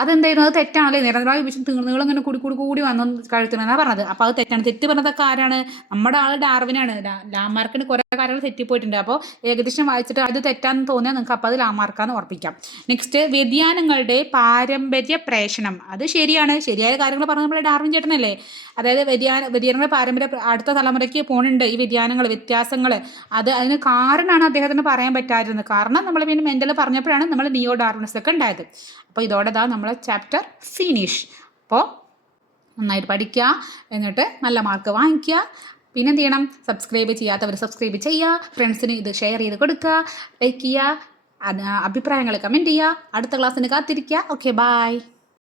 അതെന്തായിരുന്നു? അത് തെറ്റാണല്ലേ. നിരന്തരമായി ഉപയോഗിച്ച് നീളം ഇങ്ങനെ കൂടി കൂടി കൂടി വന്നു കഴുത്തിനെന്നാണ് പറഞ്ഞത്. അപ്പോൾ അത് തെറ്റാണ്. തെറ്റ് പറഞ്ഞതൊക്കെ ആരാണ്? നമ്മുടെ ആൾ ഡാർവിനാണ്. ലാമാർക്കിന് കുറേ കാര്യങ്ങൾ തെറ്റിപ്പോയിട്ടുണ്ട്. അപ്പോൾ ഏകദേശം വായിച്ചിട്ട് അത് തെറ്റാന്ന് തോന്നിയാൽ നിങ്ങൾക്ക് അപ്പോൾ അത് ലാമാർക്കാന്ന് ഉറപ്പിക്കാം. നെക്സ്റ്റ്, വ്യതിയാനങ്ങളുടെ പാരമ്പര്യ പ്രേഷണം. അത് ശരിയാണ്. ശരിയായ കാര്യങ്ങൾ പറഞ്ഞത് നമ്മുടെ ഡാർവിൻ ചേട്ടനല്ലേ. അതായത് വ്യതിയാനങ്ങളുടെ പാരമ്പര്യ അടുത്ത തലമുറയ്ക്ക് പോകുന്നുണ്ട് ഈ വ്യതിയാനങ്ങൾ, വ്യത്യാസങ്ങൾ. അതിന് കാരണമാണ് അദ്ദേഹത്തിന് പറയാൻ പറ്റാതിരുന്നത്. കാരണം നമ്മൾ പിന്നെ മെൻ്റൽ പറഞ്ഞപ്പോഴാണ് നമ്മൾ നിയോ ഡാർവിനിസം ഉണ്ടായത്. അപ്പോൾ ഇതോടെ നമ്മളെ ചാപ്റ്റർ ഫിനിഷ്. അപ്പോൾ നന്നായിട്ട് പഠിക്കുക, എന്നിട്ട് നല്ല മാർക്ക് വാങ്ങിക്കുക. പിന്നെ എന്ത് ചെയ്യണം? സബ്സ്ക്രൈബ് ചെയ്യാത്തവർ സബ്സ്ക്രൈബ് ചെയ്യുക, ഫ്രണ്ട്സിന് ഇത് ഷെയർ ചെയ്ത് കൊടുക്കുക, ലൈക്ക് ചെയ്യുക, അഭിപ്രായങ്ങൾ കമൻറ്റ് ചെയ്യുക. അടുത്ത ക്ലാസ്സിന് കാത്തിരിക്കുക. Okay, by.